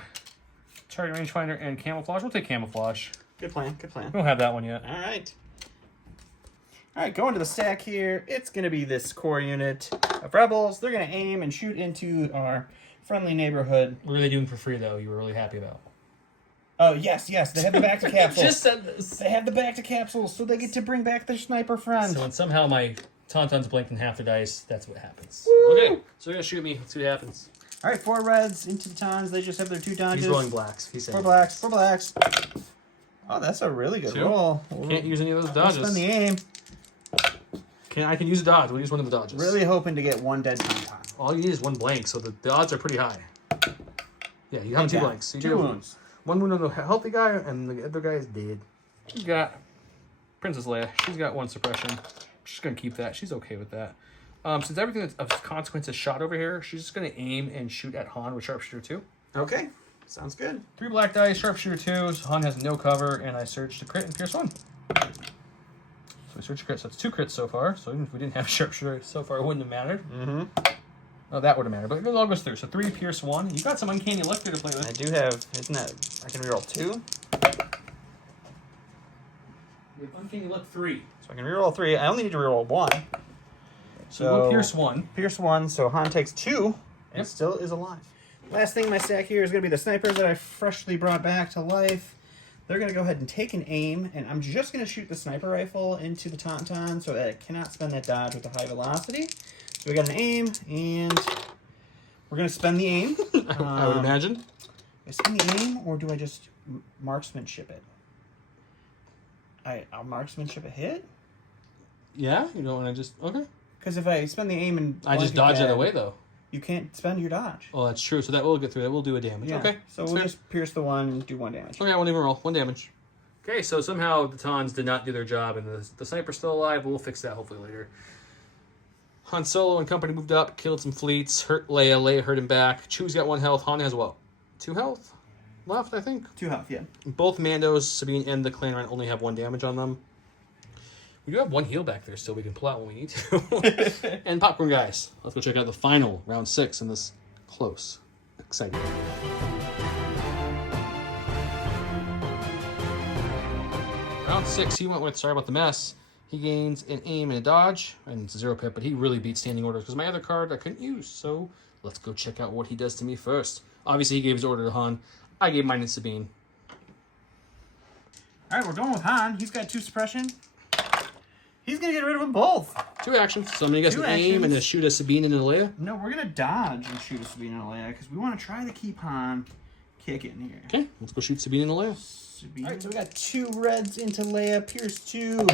target rangefinder and camouflage. We'll take camouflage. Good plan, good plan. We don't have that one yet. All right, going to the stack here. It's going to be this core unit of rebels. They're going to aim and shoot into our friendly neighborhood. What are they doing for free, though? You were really happy about. Oh, yes. They have the back to capsules. Just said this. They have the back to capsules, so they get to bring back their sniper friend. So when somehow my Tauntauns blinked in half their dice, that's what happens. Woo! Okay, so they're going to shoot me. Let's see what happens. All right, 4 reds into the Tons. They just have their 2 dodges. He's rolling blacks. He said 4 blacks, 4 blacks. Oh, that's a really good 2. roll. Can't use any of those We'll dodges. spend the aim. I can use a dodge. We'll use one of the dodges. Really hoping to get 1 dead Tauntaun. All you need is 1 blank, so the odds are pretty high. Yeah, you have 2 blanks. So you 2 do wounds. 1 wound on the healthy guy, and the other guy is dead. You got Princess Leia. She's got 1 suppression. She's going to keep that. She's okay with that. Since everything that's of consequence is shot over here, she's just going to aim and shoot at Han with Sharpshooter 2. Okay, sounds good. 3 black dice, Sharpshooter 2. So Han has no cover, and I searched to crit and Pierce 1. So we searched crit, so that's 2 crits so far. So even if we didn't have Sharpshooter so far, it wouldn't have mattered. Mm-hmm. Oh, that would have mattered, but it all goes through. So 3 Pierce 1. You got some uncanny luck there to play with. I do have, isn't that, I can reroll 2? You have uncanny luck 3. So I can reroll 3. I only need to reroll 1. So we'll Pierce 1. Pierce 1, so Han takes 2 and Yep. still is alive. Last thing in my stack here is going to be the snipers that I freshly brought back to life. They're going to go ahead and take an aim, and I'm just going to shoot the sniper rifle into the Tauntaun so that it cannot spend that dodge with the high velocity. So we got an aim, and we're going to spend the aim. I would imagine. Do I spend the aim, or do I just marksmanship it? I'll marksmanship a hit? Yeah, you don't want to just... Okay. Because if I spend the aim and... I just dodge out of the way, though. You can't spend your dodge. Oh, that's true. So that will get through. That will do a damage. Yeah. Okay. So we'll just pierce the 1 and do 1 damage. Okay, I won't even roll. 1 damage. Okay, so somehow the Tons did not do their job, and the sniper's still alive. We'll fix that hopefully later. Han Solo and company moved up, killed some fleets, hurt Leia. Leia hurt him back. Chew's got 1 health. Han has what? 2 health left, I think. 2 health, yeah. Both Mandos, Sabine, and the Clan Run only have 1 damage on them. We do have 1 heal back there still. We can pull out when we need to. And popcorn guys. Let's go check out the final round 6 in this close, exciting. Round 6, he went with Sorry About the Mess. He gains an aim and a dodge, and it's a 0 pip, but he really beat standing orders because my other card I couldn't use. So let's go check out what he does to me first. Obviously, he gave his order to Han. I gave mine to Sabine. All right, we're going with Han. He's got 2 suppression. He's going to get rid of them both. 2 actions. So I'm going to guess an 2 aim and actions. a shoot a Sabine and a Leia. No, we're going to dodge and shoot a Sabine and a Leia because we want to try to keep Han kicking here. Okay, let's go shoot Sabine and a Leia. Sabine. All right, so we got 2 reds into Leia, Pierce 2.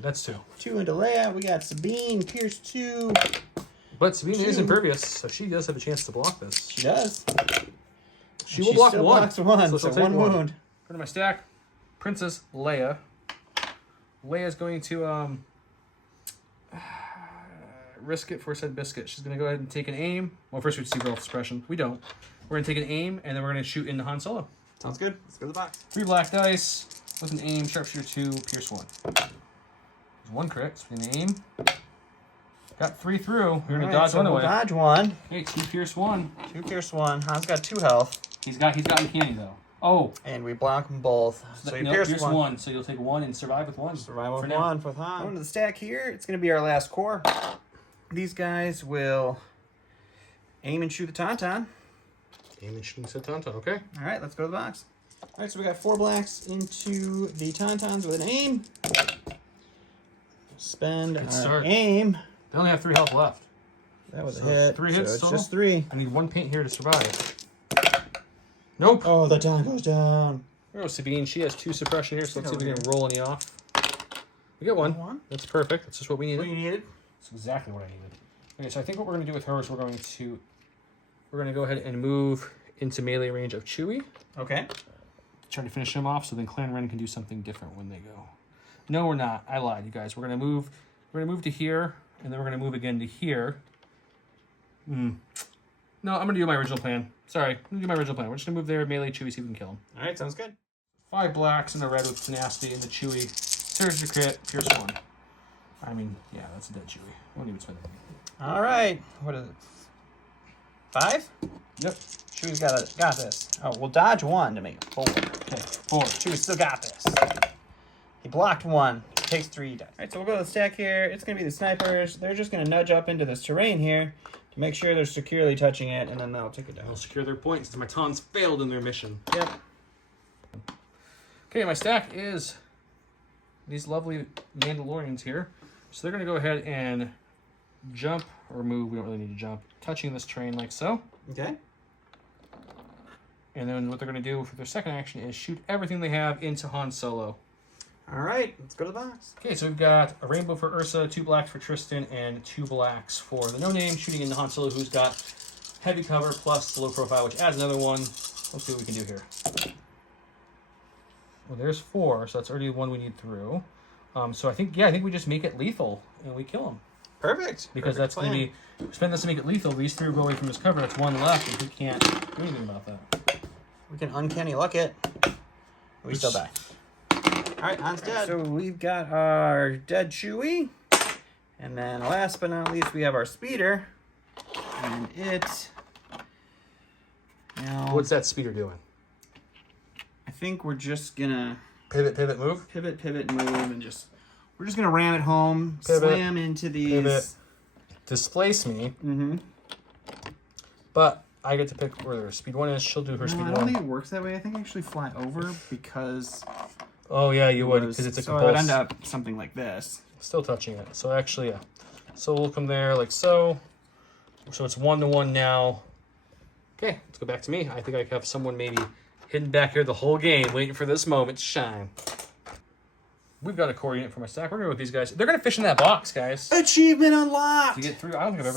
That's 2. 2 into Leia. We got Sabine, Pierce 2. But Sabine is 2. impervious, so she does have a chance to block this. She does. She will block still 1. blocks 1, so she'll take 1 wound. Go to my stack. Princess Leia. Leia's going to risk it for said biscuit. She's going to go ahead and take an aim. Well, first we see roll suppression. We don't. We're going to take an aim, and then we're going to shoot into Han Solo. Sounds good. Let's go to the box. 3 black dice with an aim, Sharpshooter 2, Pierce 1. There's 1 crit, so we're going to aim. Got 3 through. We're going to dodge 1 we'll away. Dodge 1. Okay, 2 Pierce 1. 2 Pierce 1. Han's got 2 health. He's got uncanny though. Oh. And we block them both. So you no, pierce Pierce 1. 1. So you'll take 1 and survive with 1. Survival for with now. 1 for Han. Going to the stack here. It's going to be our last core. These guys will aim and shoot the Tauntaun. Aim and shooting said Tauntaun, okay. All right, let's go to the box. All right, so we got 4 blacks into the Tauntauns with an aim. Spend Good our start. aim. They only have 3 health left. That was So a hit. 3 hits so it's total? just 3. I need 1 paint here to survive. Nope. Oh, the Dann goes down. There goes Sabine. She has 2 suppression here, so let's see if we Over can roll any off. We get 1. One. That's perfect. That's just what we needed. What you needed? That's exactly what I needed. Okay, so I think what we're going to do with her is we're going to go ahead and move into melee range of Chewie. Okay. Try to finish him off, so then Clan Ren can do something different when they go. No, we're not. I lied, you guys. We're gonna move to here, and then we're gonna move again to here. No, I'm gonna do my original plan. Sorry, I'm gonna do my original plan. We're just gonna move there, melee Chewie, see if we can kill him. All right, sounds good. 5 blacks and a red with tenacity, and the Chewie surge to crit, pierce 1. I mean, yeah, that's a dead Chewie. Won't even spend it. All right. What is it? 5? Yep. Chewie's got this. Oh, we'll dodge 1 to make it 4. Okay, 4. Chewie's still got this. He blocked 1. Takes 3 dice. All right, so we'll go to the stack here. It's going to be the snipers. They're just going to nudge up into this terrain here to make sure they're securely touching it, and then they'll take it down. They'll secure their points. My Tauns failed in their mission. Yep. Okay, my stack is these lovely Mandalorians here. So they're going to go ahead and jump or move. We don't really need to jump. Touching this train like so. Okay. And then what they're going to do for their second action is shoot everything they have into Han Solo. All right, let's go to the box. Okay, so we've got a rainbow for Ursa, 2 blacks for Tristan, and 2 blacks for the no-name, shooting into Han Solo, who's got heavy cover plus the low profile, which adds another 1. Let's see what we can do here. Well, there's 4, so that's already 1 we need through. So I think we just make it lethal, and we kill him. Perfect. Because that's going to be, spend this to make it lethal. These 3 go away from his cover. That's 1 left, and he can't do anything about that. We can uncanny luck it. We still die. All right, Han's dead. So we've got our dead Chewie. And then last but not least, we have our speeder. And it... Now, What's that speeder doing? I think we're just going to... Pivot, move? Pivot, move, and just... We're just going to ram it home, Pivot, slam into these... Pivot. Displace me. Mm-hmm. But I get to pick where their speed 1 is. She'll do her speed 1. I don't think it works that way. I think I actually fly over because... Oh, yeah, you would, because it's a so it would compulse. end up something like this. Still touching it. So actually, yeah. So we'll come there like so. So it's 1-to-1 now. Okay, let's go back to me. I think I have someone maybe hidden back here the whole game, waiting for this moment to shine. We've got a core unit for my stack. We're going to go with these guys. They're going to fish in that box, guys. Achievement unlocked! To get through, I don't think I've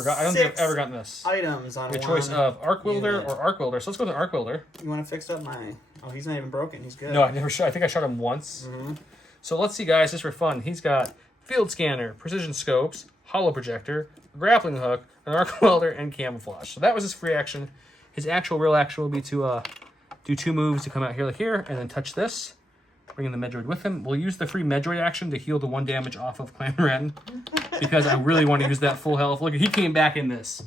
ever gotten this. Items on Your choice of Arc Welder or Arc Welder. So let's go with an Arc Welder. You want to fix up my... Oh, he's not even broken. He's good. No, I never shot. I think I shot him once. Mm-hmm. So let's see, guys. Just for fun. He's got Field Scanner, Precision Scopes, Hollow Projector, Grappling Hook, an Arc Welder, and Camouflage. So that was his free action. His actual real action will be to do 2 moves to come out here like here, and then touch this. Bringing the Medroid with him. We'll use the free Medroid action to heal the 1 damage off of Clan Ren. Because I really want to use that full health. Look, he came back in this.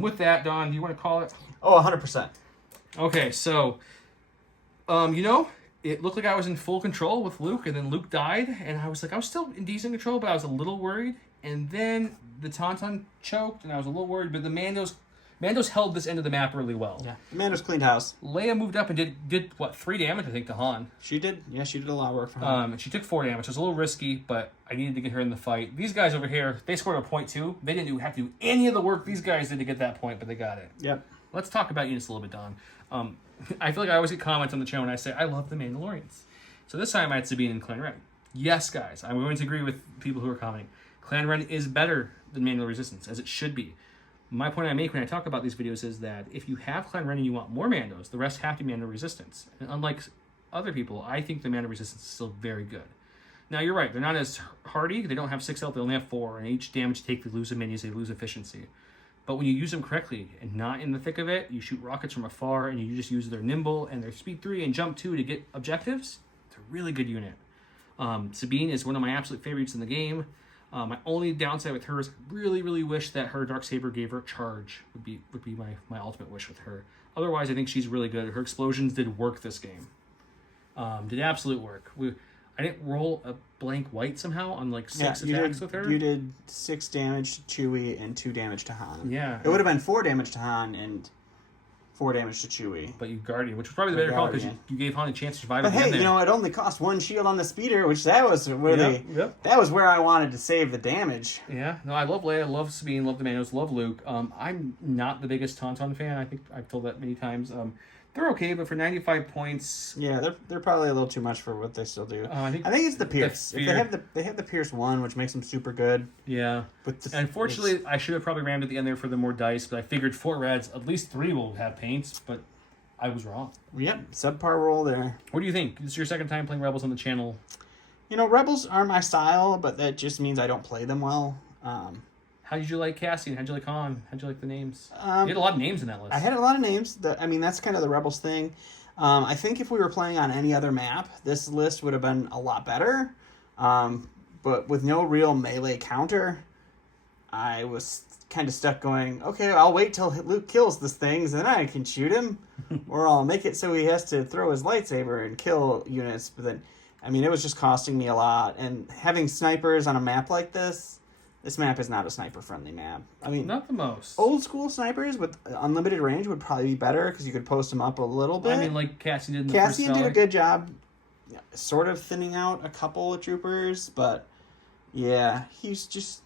With that, Don, do you want to call it? Oh, 100%. Okay, so... you know, it looked like I was in full control with Luke, and then Luke died, and I was still in decent control, but I was a little worried. And then the Tauntaun choked, and I was a little worried, but the Mandos held this end of the map really well. Yeah. Mandos cleaned house. Leia moved up and did what, 3 damage, I think, to Han. She did. Yeah, she did a lot of work for Han. And she took 4 damage. It was a little risky, but I needed to get her in the fight. These guys over here, they scored a point too. They didn't have to do any of the work these guys did to get that point, but they got it. Yep. Let's talk about units a little bit, Don. I feel like I always get comments on the channel when I say, I love the Mandalorians. So this time I had Sabine and Clan Ren. Yes, guys, I'm going to agree with people who are commenting. Clan Ren is better than Mandalorian Resistance, as it should be. My point I make when I talk about these videos is that if you have Clan Ren and you want more Mandos, the rest have to be Mando Resistance. And unlike other people, I think the Mando Resistance is still very good. Now, you're right, they're not as hardy. They don't have 6 health, they only have 4. And each damage take, they lose a minions, they lose efficiency. But when you use them correctly and not in the thick of it, you shoot rockets from afar and you just use their nimble and their speed 3 and jump 2 to get objectives, it's a really good unit. Sabine is one of my absolute favorites in the game. My only downside with her is I really, really wish that her Darksaber gave her charge. Would be my ultimate wish with her. Otherwise, I think she's really good. Her explosions did work this game. Did absolute work. I didn't roll a blank white somehow on like 6 attacks with her. You did 6 damage to Chewie and 2 damage to Han. Yeah. It would have been 4 damage to Han and 4 damage to Chewie. But you Guardian, which was probably the better call because you gave Han a chance to survive. But at the end hey, there. it only cost 1 shield on the speeder, which that was where that was where I wanted to save the damage. Yeah, no, I love Leia, love Sabine, love the Mandos, love Luke. I'm not the biggest Tauntaun fan. I think I've told that many times. They're okay, but for 95 points, yeah, they're probably a little too much for what they still do. I think it's the Pierce. If they have the Pierce 1, which makes them super good. Yeah, unfortunately, I should have probably rammed at the end there for the more dice, but I figured 4 reds, at least 3 will have paints, but I was wrong. Yep, subpar roll there. What do you think? This is your second time playing Rebels on the channel. Rebels are my style, but that just means I don't play them well. How did you like Cassian? How did you like Han? How did you like the names? You had a lot of names in that list. I had a lot of names. That's kind of the Rebels thing. I think if we were playing on any other map, this list would have been a lot better. But with no real melee counter, I was kind of stuck going, okay, I'll wait till Luke kills this thing, then I can shoot him. Or I'll make it so he has to throw his lightsaber and kill units. But then, it was just costing me a lot. And having snipers on a map like this map is not a sniper-friendly map. Not the most. Old school snipers with unlimited range would probably be better because you could post them up a little bit. Like Cassian did in the Cassian first did a good job sort of thinning out a couple of troopers, but yeah, he's just...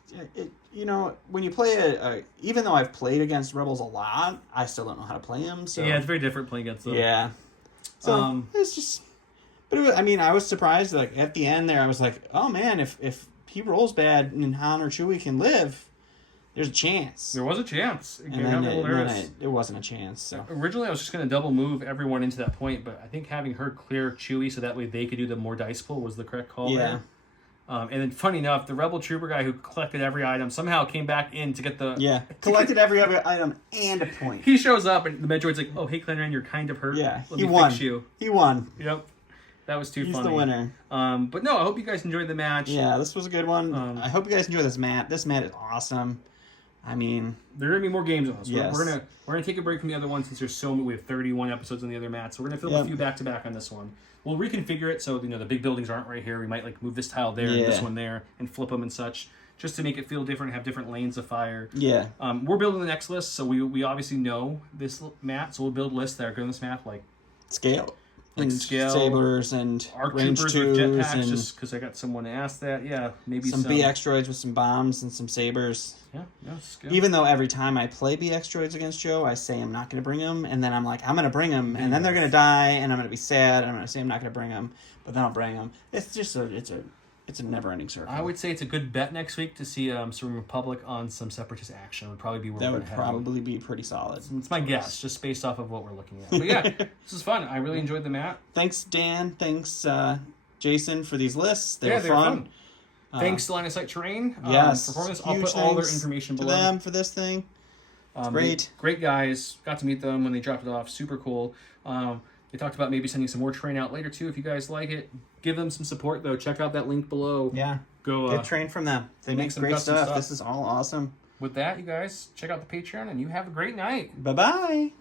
when you play even though I've played against Rebels a lot, I still don't know how to play them. So yeah, it's very different playing against them. Yeah. So it's just... But I was surprised, at the end there, I was like, oh man, if he rolls bad and Han or Chewie can live, there's a chance. There was a chance. And then it wasn't a chance. So originally I was just going to double move everyone into that point, but I think having her clear Chewie so that way they could do the more dice pull was the correct call there. And then funny enough, the Rebel Trooper guy who collected every item somehow came back in to get the... Yeah, collected every other item and a point. He shows up and the Metroid's like, oh, hey, Clanran, you're kind of hurt. Yeah, Let me fix you. He won. Yep. That was too funny. He's the winner. But no, I hope you guys enjoyed the match. Yeah, this was a good one. I hope you guys enjoy this mat. This mat is awesome. There are gonna be more games on this. Yes. We're gonna take a break from the other one since there's so many. We have 31 episodes on the other mats, so we're gonna film a few back to back on this one. We'll reconfigure it so the big buildings aren't right here. We might move this tile there and this one there and flip them and such, just to make it feel different, have different lanes of fire. Yeah. We're building the next list, so we obviously know this mat, so we'll build lists that are good on this map, scale. Like scale, sabers and arc range troopers with jetpacks, just because I got someone to ask that. Yeah, maybe some BX droids with some bombs and some sabers. Yeah, scale. Even though every time I play BX droids against Joe, I say I'm not going to bring them, and then I'm like, I'm going to bring them, and then they're going to die, and I'm going to be sad, and I'm going to say I'm not going to bring them, but then I'll bring them. It's just it's a never-ending circle. I would say it's a good bet next week to see some Republic on some Separatist action. Would probably be where that we're would probably be pretty solid. It's my guess, just based off of what we're looking at. But yeah, this is fun. I really enjoyed the map. Thanks, Dan. Thanks, Jason, for these lists. They were fun. Thanks to Line of Sight Terrain. Yes. Performance. I'll put all their information below. To them for this thing. It's great. Great guys. Got to meet them when they dropped it off. Super cool. They talked about maybe sending some more terrain out later too if you guys like it. Give them some support though. Check out that link below. Yeah. Go get trained from them. They make some great stuff. This is all awesome. With that, you guys check out the Patreon and you have a great night. Bye-bye.